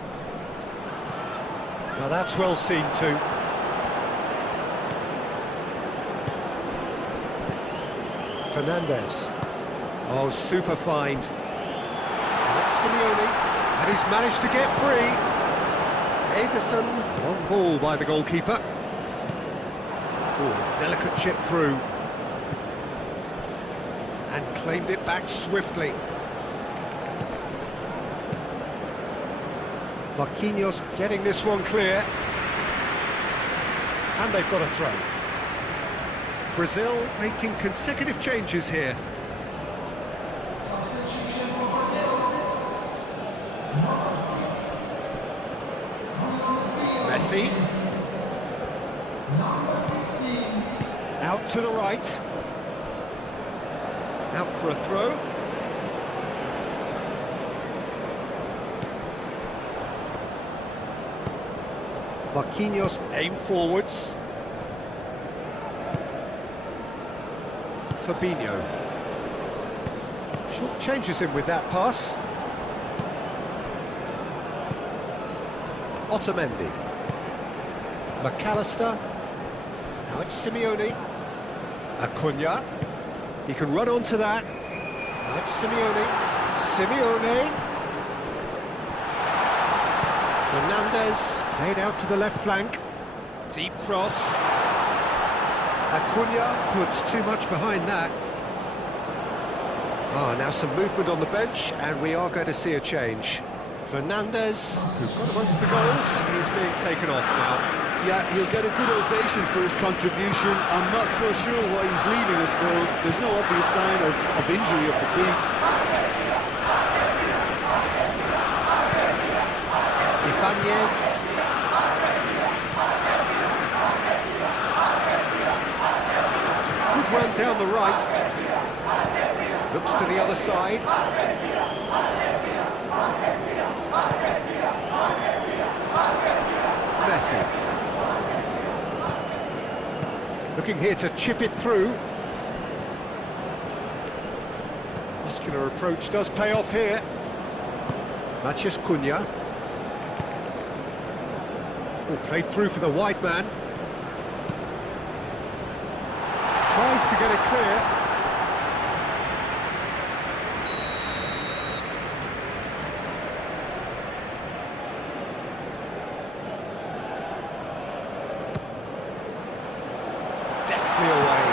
Now that's well seen too. Fernandez. Oh, super find. That's Simeone, and he's managed to get free. Ederson, long ball by the goalkeeper. Oh, delicate chip through. And claimed it back swiftly. Marquinhos getting this one clear. And they've got a throw. Brazil making consecutive changes here. Substitution for Brazil. Number 6. Coming on the field. Messi. Is number 16. Out to the right. Out for a throw. Marquinhos aim forwards. Fabinho. Short changes him with that pass. Otamendi. McAllister. Now it's Simeone. Acuna. He can run onto that. Now it's Simeone. Simeone. Fernandez. Played out to the left flank. Deep cross. Acuna puts too much behind that. Now some movement on the bench, and we are going to see a change. Fernandez, who's got amongst the goals, he's being taken off now. Yeah, he'll get a good ovation for his contribution. I'm not so sure why he's leaving us, though. There's no obvious sign of injury or fatigue. Ibanez. It's a good run down the right. Looks to the other side. Messi. Looking here to chip it through. Muscular approach does pay off here. Matheus Cunha. Oh, played through for the wide man. Tries to get it clear. Deftly away.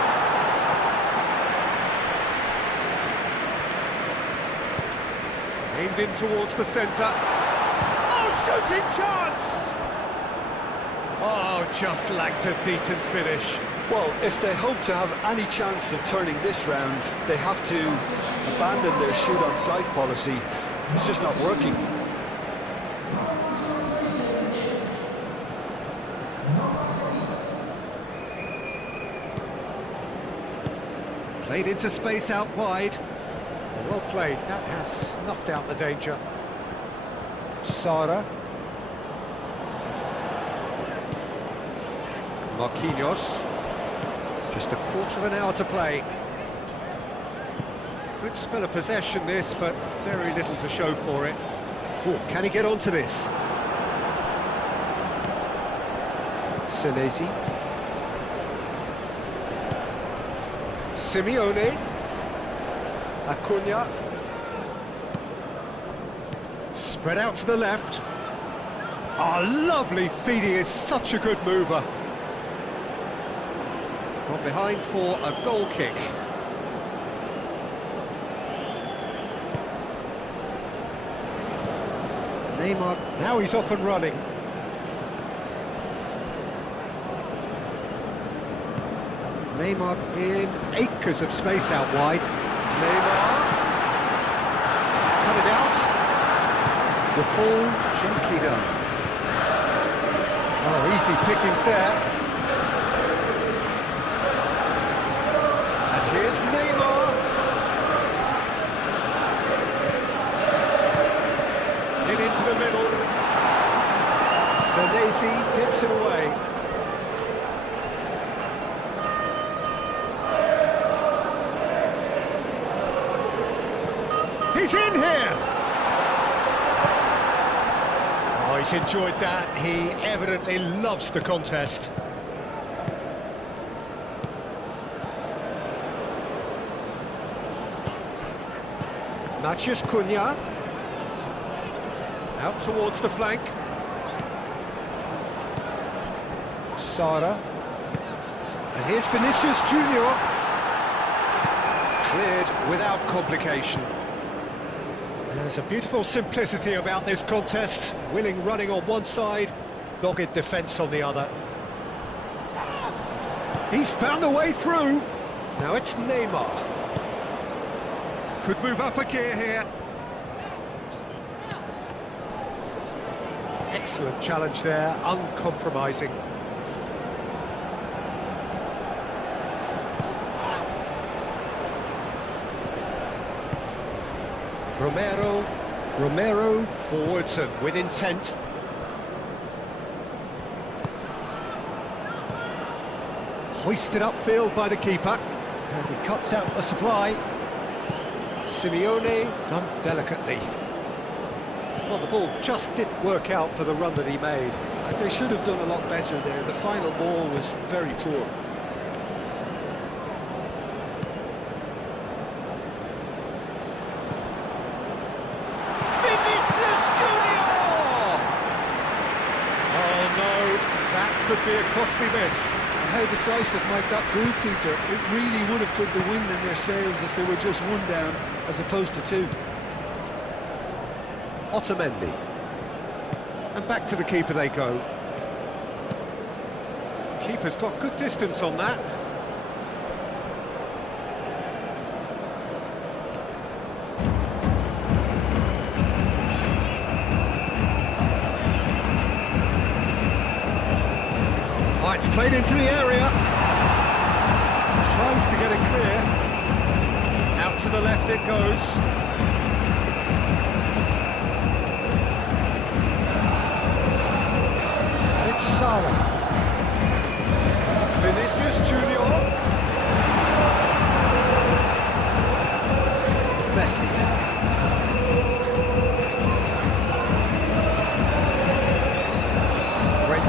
Aimed in towards the centre. Oh, shooting chance! Oh, just lacked a decent finish. Well, if they hope to have any chance of turning this round, they have to abandon their shoot-on-sight policy. It's just not working. Coming on to replace him is number 8. Played into space out wide. Well played. That has snuffed out the danger. Sara. Marquinhos. Just a quarter of an hour to play. Good spell of possession this, but very little to show for it. Oh, can he get onto this? Senesi. Simeone. Acuna. Spread out to the left. Oh, lovely feed. He is such a good mover. Got behind for a goal kick. Neymar, now he's off and running. Neymar in acres of space out wide. Neymar. He's cut it out. The ball gently done. Oh, easy pickings there. And here's Neymar. In into the middle. Senesi gets it away. He's in here! he's enjoyed that. He evidently loves the contest. Matheus Cunha. Out towards the flank. Sara. And here's Vinicius Junior. Cleared without complication. There's a beautiful simplicity about this contest. Willing running on one side, dogged defence on the other. He's found a way through. Now it's Neymar. Could move up a gear here. Excellent challenge there, uncompromising. Romero forwards and with intent. Hoisted upfield by the keeper, and he cuts out the supply. Simeone done delicately. Well, the ball just didn't work out for the run that he made. They should have done a lot better there. The final ball was very poor. Could be a costly miss. How decisive might that prove, Peter? It really would have put the wind in their sails if they were just one down as opposed to two. Otamendi. And back to the keeper they go. Keeper's got good distance on that. It's played into the area. Tries to get it clear. Out to the left it goes. And it's Sara. Vinicius Junior. Messi.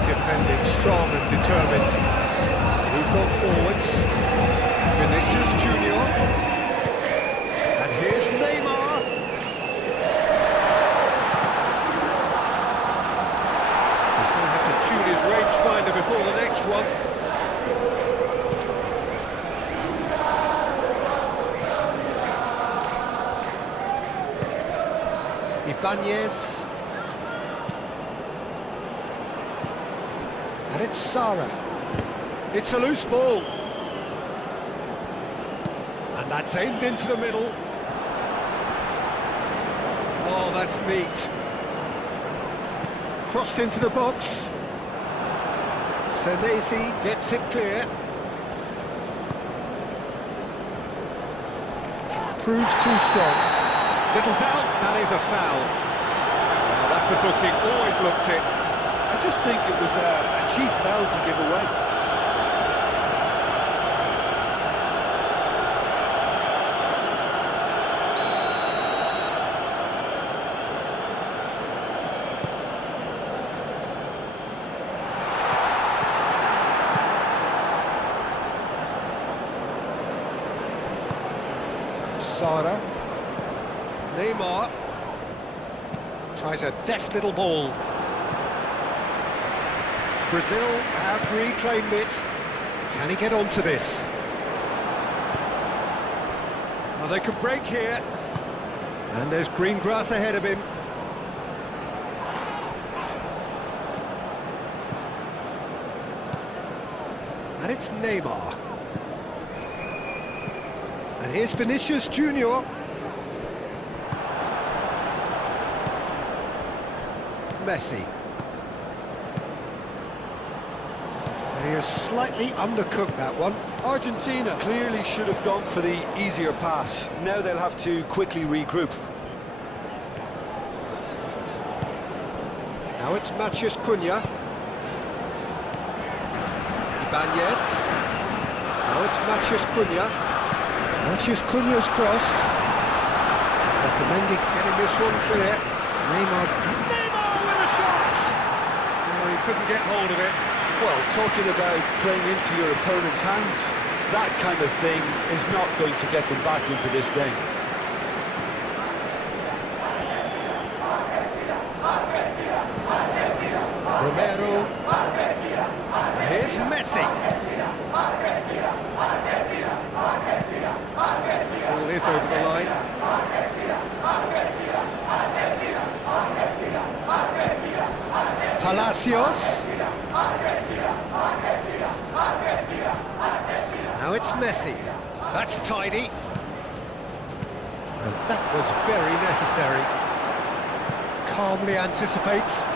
Defending, strong and determined. Moved on forwards. Vinicius Junior. And here's Neymar. He's going to have to tune his rangefinder before the next one. Ibanez. And it's Sara. It's a loose ball. And that's aimed into the middle. Oh, that's neat. Crossed into the box. Senesi gets it clear. Proves too strong. Little doubt, that is a foul. Oh, that's a booking, always looked it. I just think it was a cheap foul to give away. Sara. Neymar. Tries a deft little ball. Brazil have reclaimed it. Can he get onto this? Well, they can break here. And there's green grass ahead of him. And it's Neymar. And here's Vinicius Junior. Messi. He has slightly undercooked that one. Argentina clearly should have gone for the easier pass. Now they'll have to quickly regroup. Now it's Matheus Cunha. Ibanez. Now it's Matheus Cunha. Matheus Cunha's cross. Otamendi getting this one clear. Neymar with a shot! couldn't get hold of it. Well, talking about playing into your opponent's hands, that kind of thing is not going to get them back into this game. Romero. And here's Messi. Ball is over the line. Palacios. Now it's Messi. That's tidy. And that was very necessary. Calmly anticipates.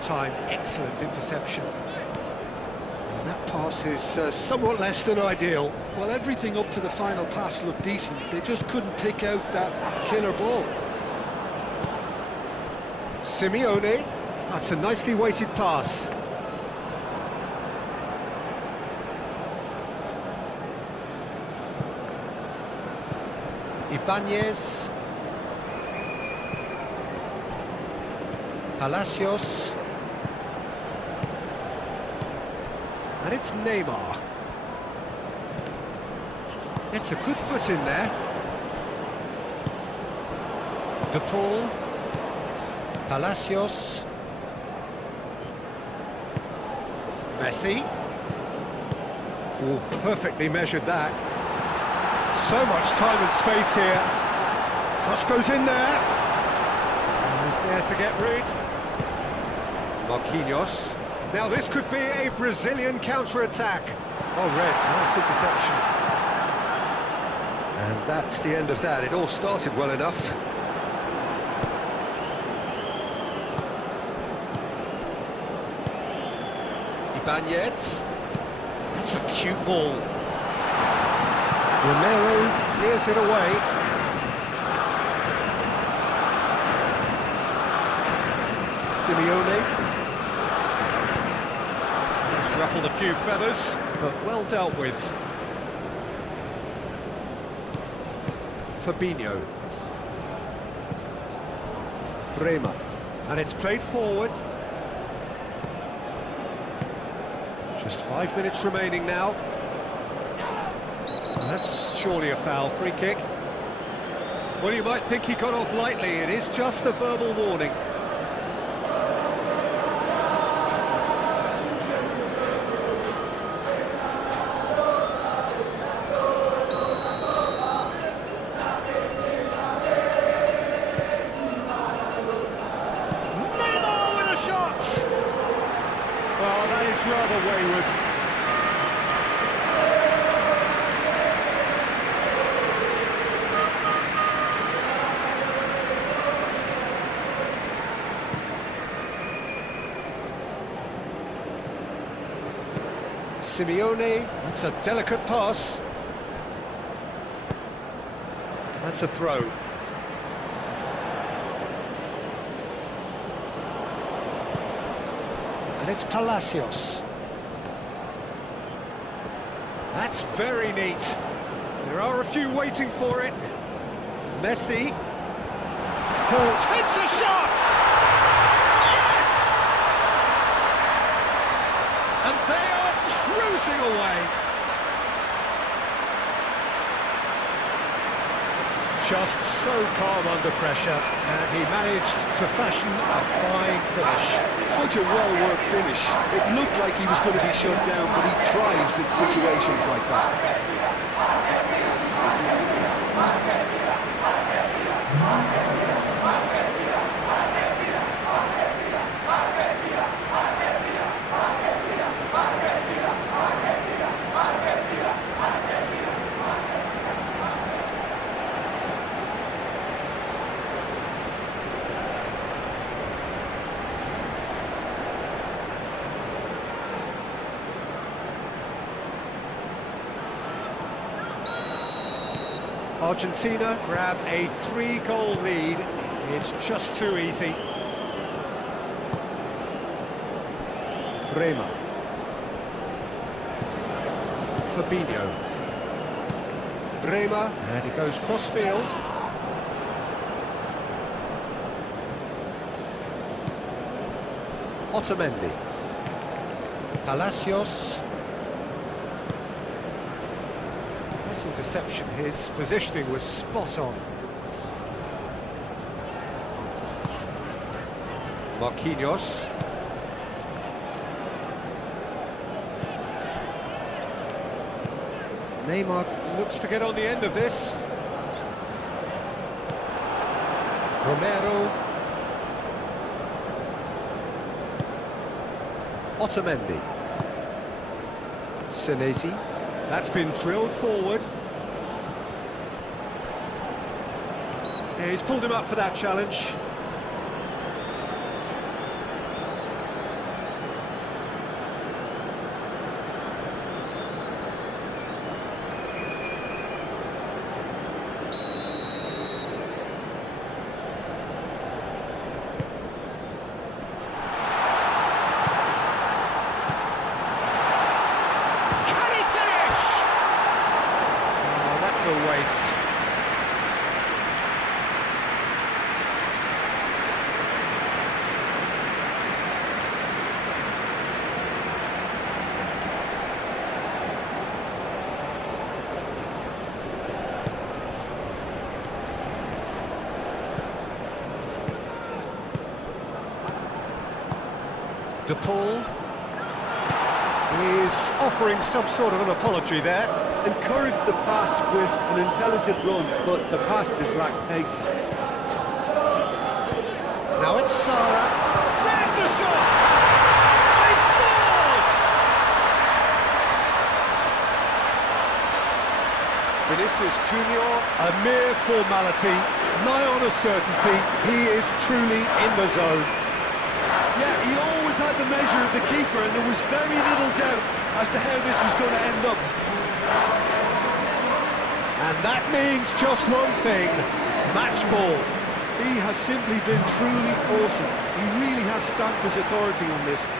Time, excellent interception. And that pass is somewhat less than ideal. Well, everything up to the final pass looked decent. They just couldn't pick out that killer ball. Simeone, that's a nicely weighted pass. Ibanez. Palacios. And it's Neymar. It's a good foot in there. De Paul. Palacios. Messi. Oh, perfectly measured that. So much time and space here. Cross goes in there. And he's there to get rid. Marquinhos. Now this could be a Brazilian counter-attack. Oh, red, nice interception. And that's the end of that. It all started well enough. Ibanez. That's a cute ball. Romero clears it away. Simeone. He's ruffled a few feathers, but well dealt with. Fabinho. Bremer. And it's played forward. Just 5 minutes remaining now. That's surely a foul, free kick. Well, you might think he got off lightly. It is just a verbal warning. Neymar with a shot! Well, that is rather wayward. Simeone, that's a delicate pass. That's a throw. And it's Palacios. That's very neat. There are a few waiting for it. Messi. Takes a shot! Yes! And they are cruising away. Just so calm under pressure, and he managed to fashion a fine finish. Such a well-worked finish. It looked like he was going to be shut down, but he thrives in situations like that. Argentina grab a 3-goal lead. It's just too easy. Bremer. Fabinho. Bremer, and he goes cross-field. Otamendi. Palacios. Nice interception. His positioning was spot on. Marquinhos. Neymar looks to get on the end of this. Romero. Otamendi. Senesi. That's been drilled forward. Yeah, he's pulled him up for that challenge. A waste. DePaul is offering some sort of an apology there. Encourage the pass with an intelligent run, but the pass just lacked pace. Now it's Sara. There's the shot! They've scored! Vinicius Junior, a mere formality, nigh on a certainty. He is truly in the zone. Yeah, he always had the measure of the keeper, and there was very little doubt as to how this was going to end up. And that means just one thing, match ball. He has simply been truly awesome. He really has stamped his authority on this.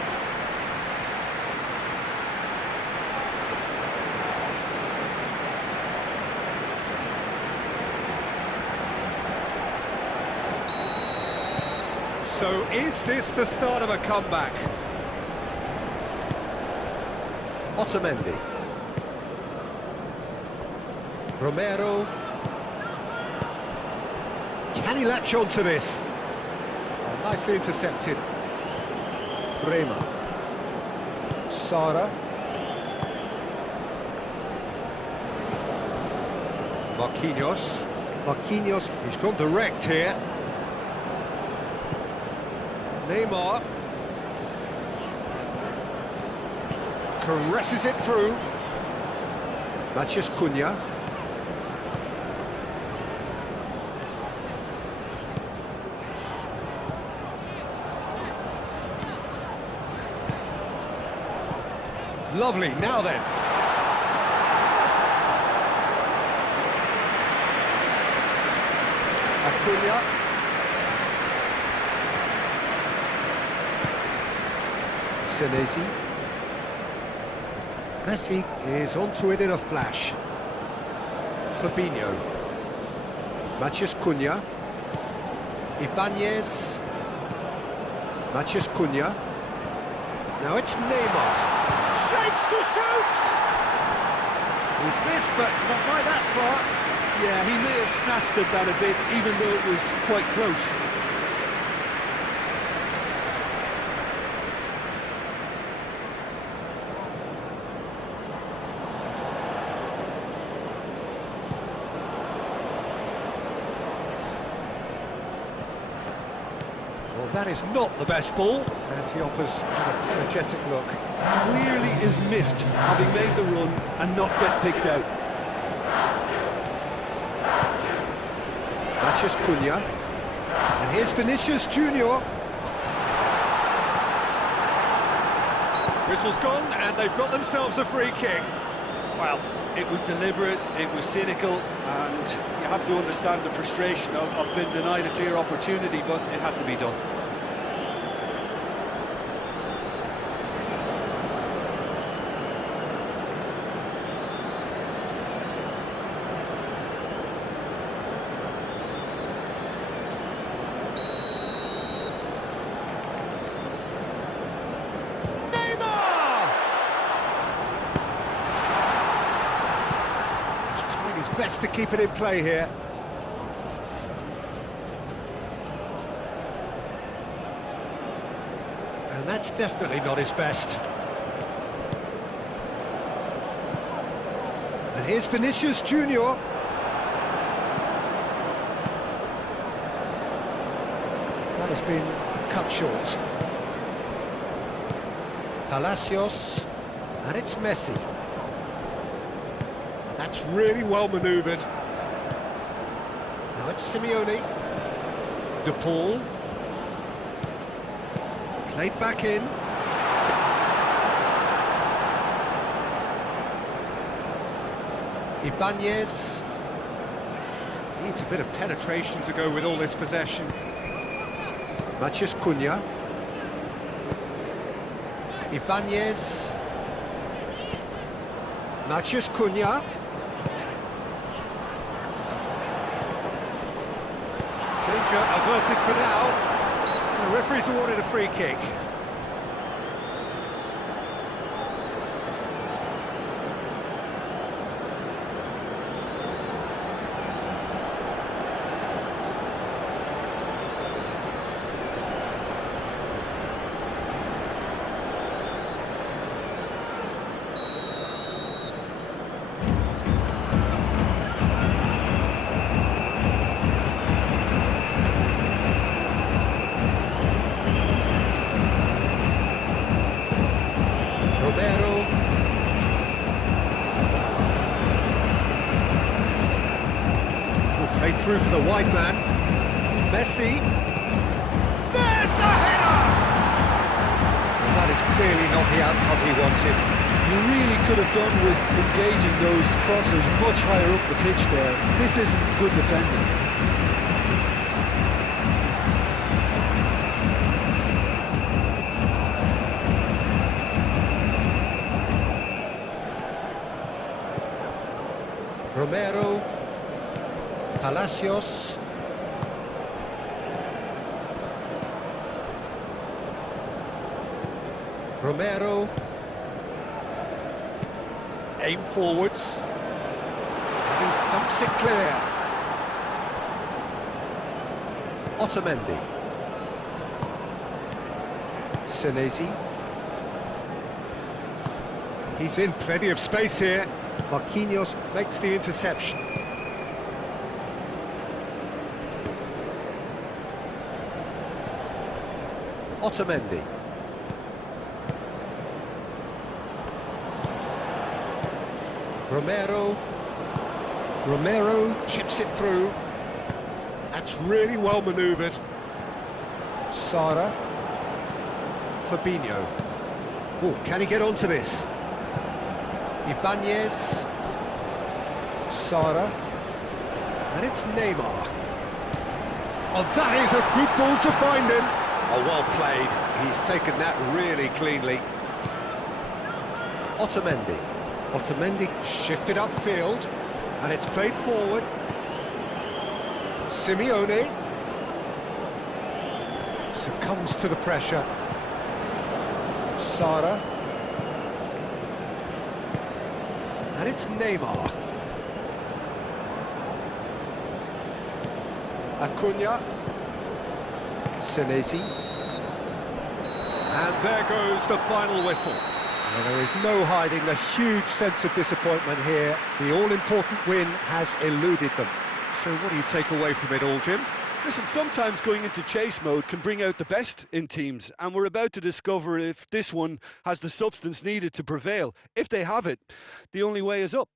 So is this the start of a comeback? Otamendi. Romero. Can he latch on to this? Oh, nicely intercepted. Bremer. Sara. Marquinhos. Marquinhos, he's gone direct here. Neymar. Caresses it through. Matheus Cunha. Lovely, now then. Acuna. Senesi. Messi is onto it in a flash. Fabinho. Matheus Cunha. Ibanez. Matheus Cunha. Now it's Neymar. Shapes to shoot! He's missed, but not by that far. Yeah, he may have snatched at that a bit, even though it was quite close. Well, that is not the best ball, and he offers an apologetic look. Clearly is miffed, having made the run and not get picked out. Matheus Cunha. And here's Vinicius Junior. Whistle's gone, and they've got themselves a free kick. Well, it was deliberate, it was cynical, and you have to understand the frustration of being denied a clear opportunity, but it had to be done. best to keep it in play here. And that's definitely not his best. And here's Vinicius Junior. That has been cut short. Palacios, and it's Messi. That's really well manoeuvred. Now it's Simeone. De Paul. Played back in. Ibanez. Needs a bit of penetration to go with all this possession. Matheus Cunha. Ibanez. Matheus Cunha. Danger averted for now. The referee's awarded a free kick. Played through for the wide man. Messi. There's the header! And that is clearly not the outcome he wanted. You really could have done with engaging those crossers much higher up the pitch there. This isn't good defending. Romero. Palacios. Romero. Aim forwards. And he thumps it clear. Otamendi. Senesi. He's in plenty of space here. Marquinhos makes the interception. Otamendi. Romero. Romero chips it through. That's really well manoeuvred. Sara. Fabinho. Oh, can he get onto this? Ibanez. Sara. And it's Neymar. Oh, that is a good ball to find him. Oh, well played. He's taken that really cleanly. Otamendi. Otamendi shifted upfield, and it's played forward. Simeone succumbs to the pressure. Sara. And it's Neymar. Acuna. Senesi. And there goes the final whistle. And there is no hiding the huge sense of disappointment here. The all-important win has eluded them. So what do you take away from it all, Jim? Listen, sometimes going into chase mode can bring out the best in teams, and we're about to discover if this one has the substance needed to prevail. If they have it, the only way is up.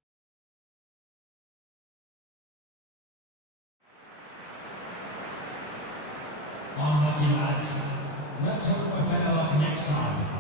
Unlucky lads. Let's hope for better luck next time.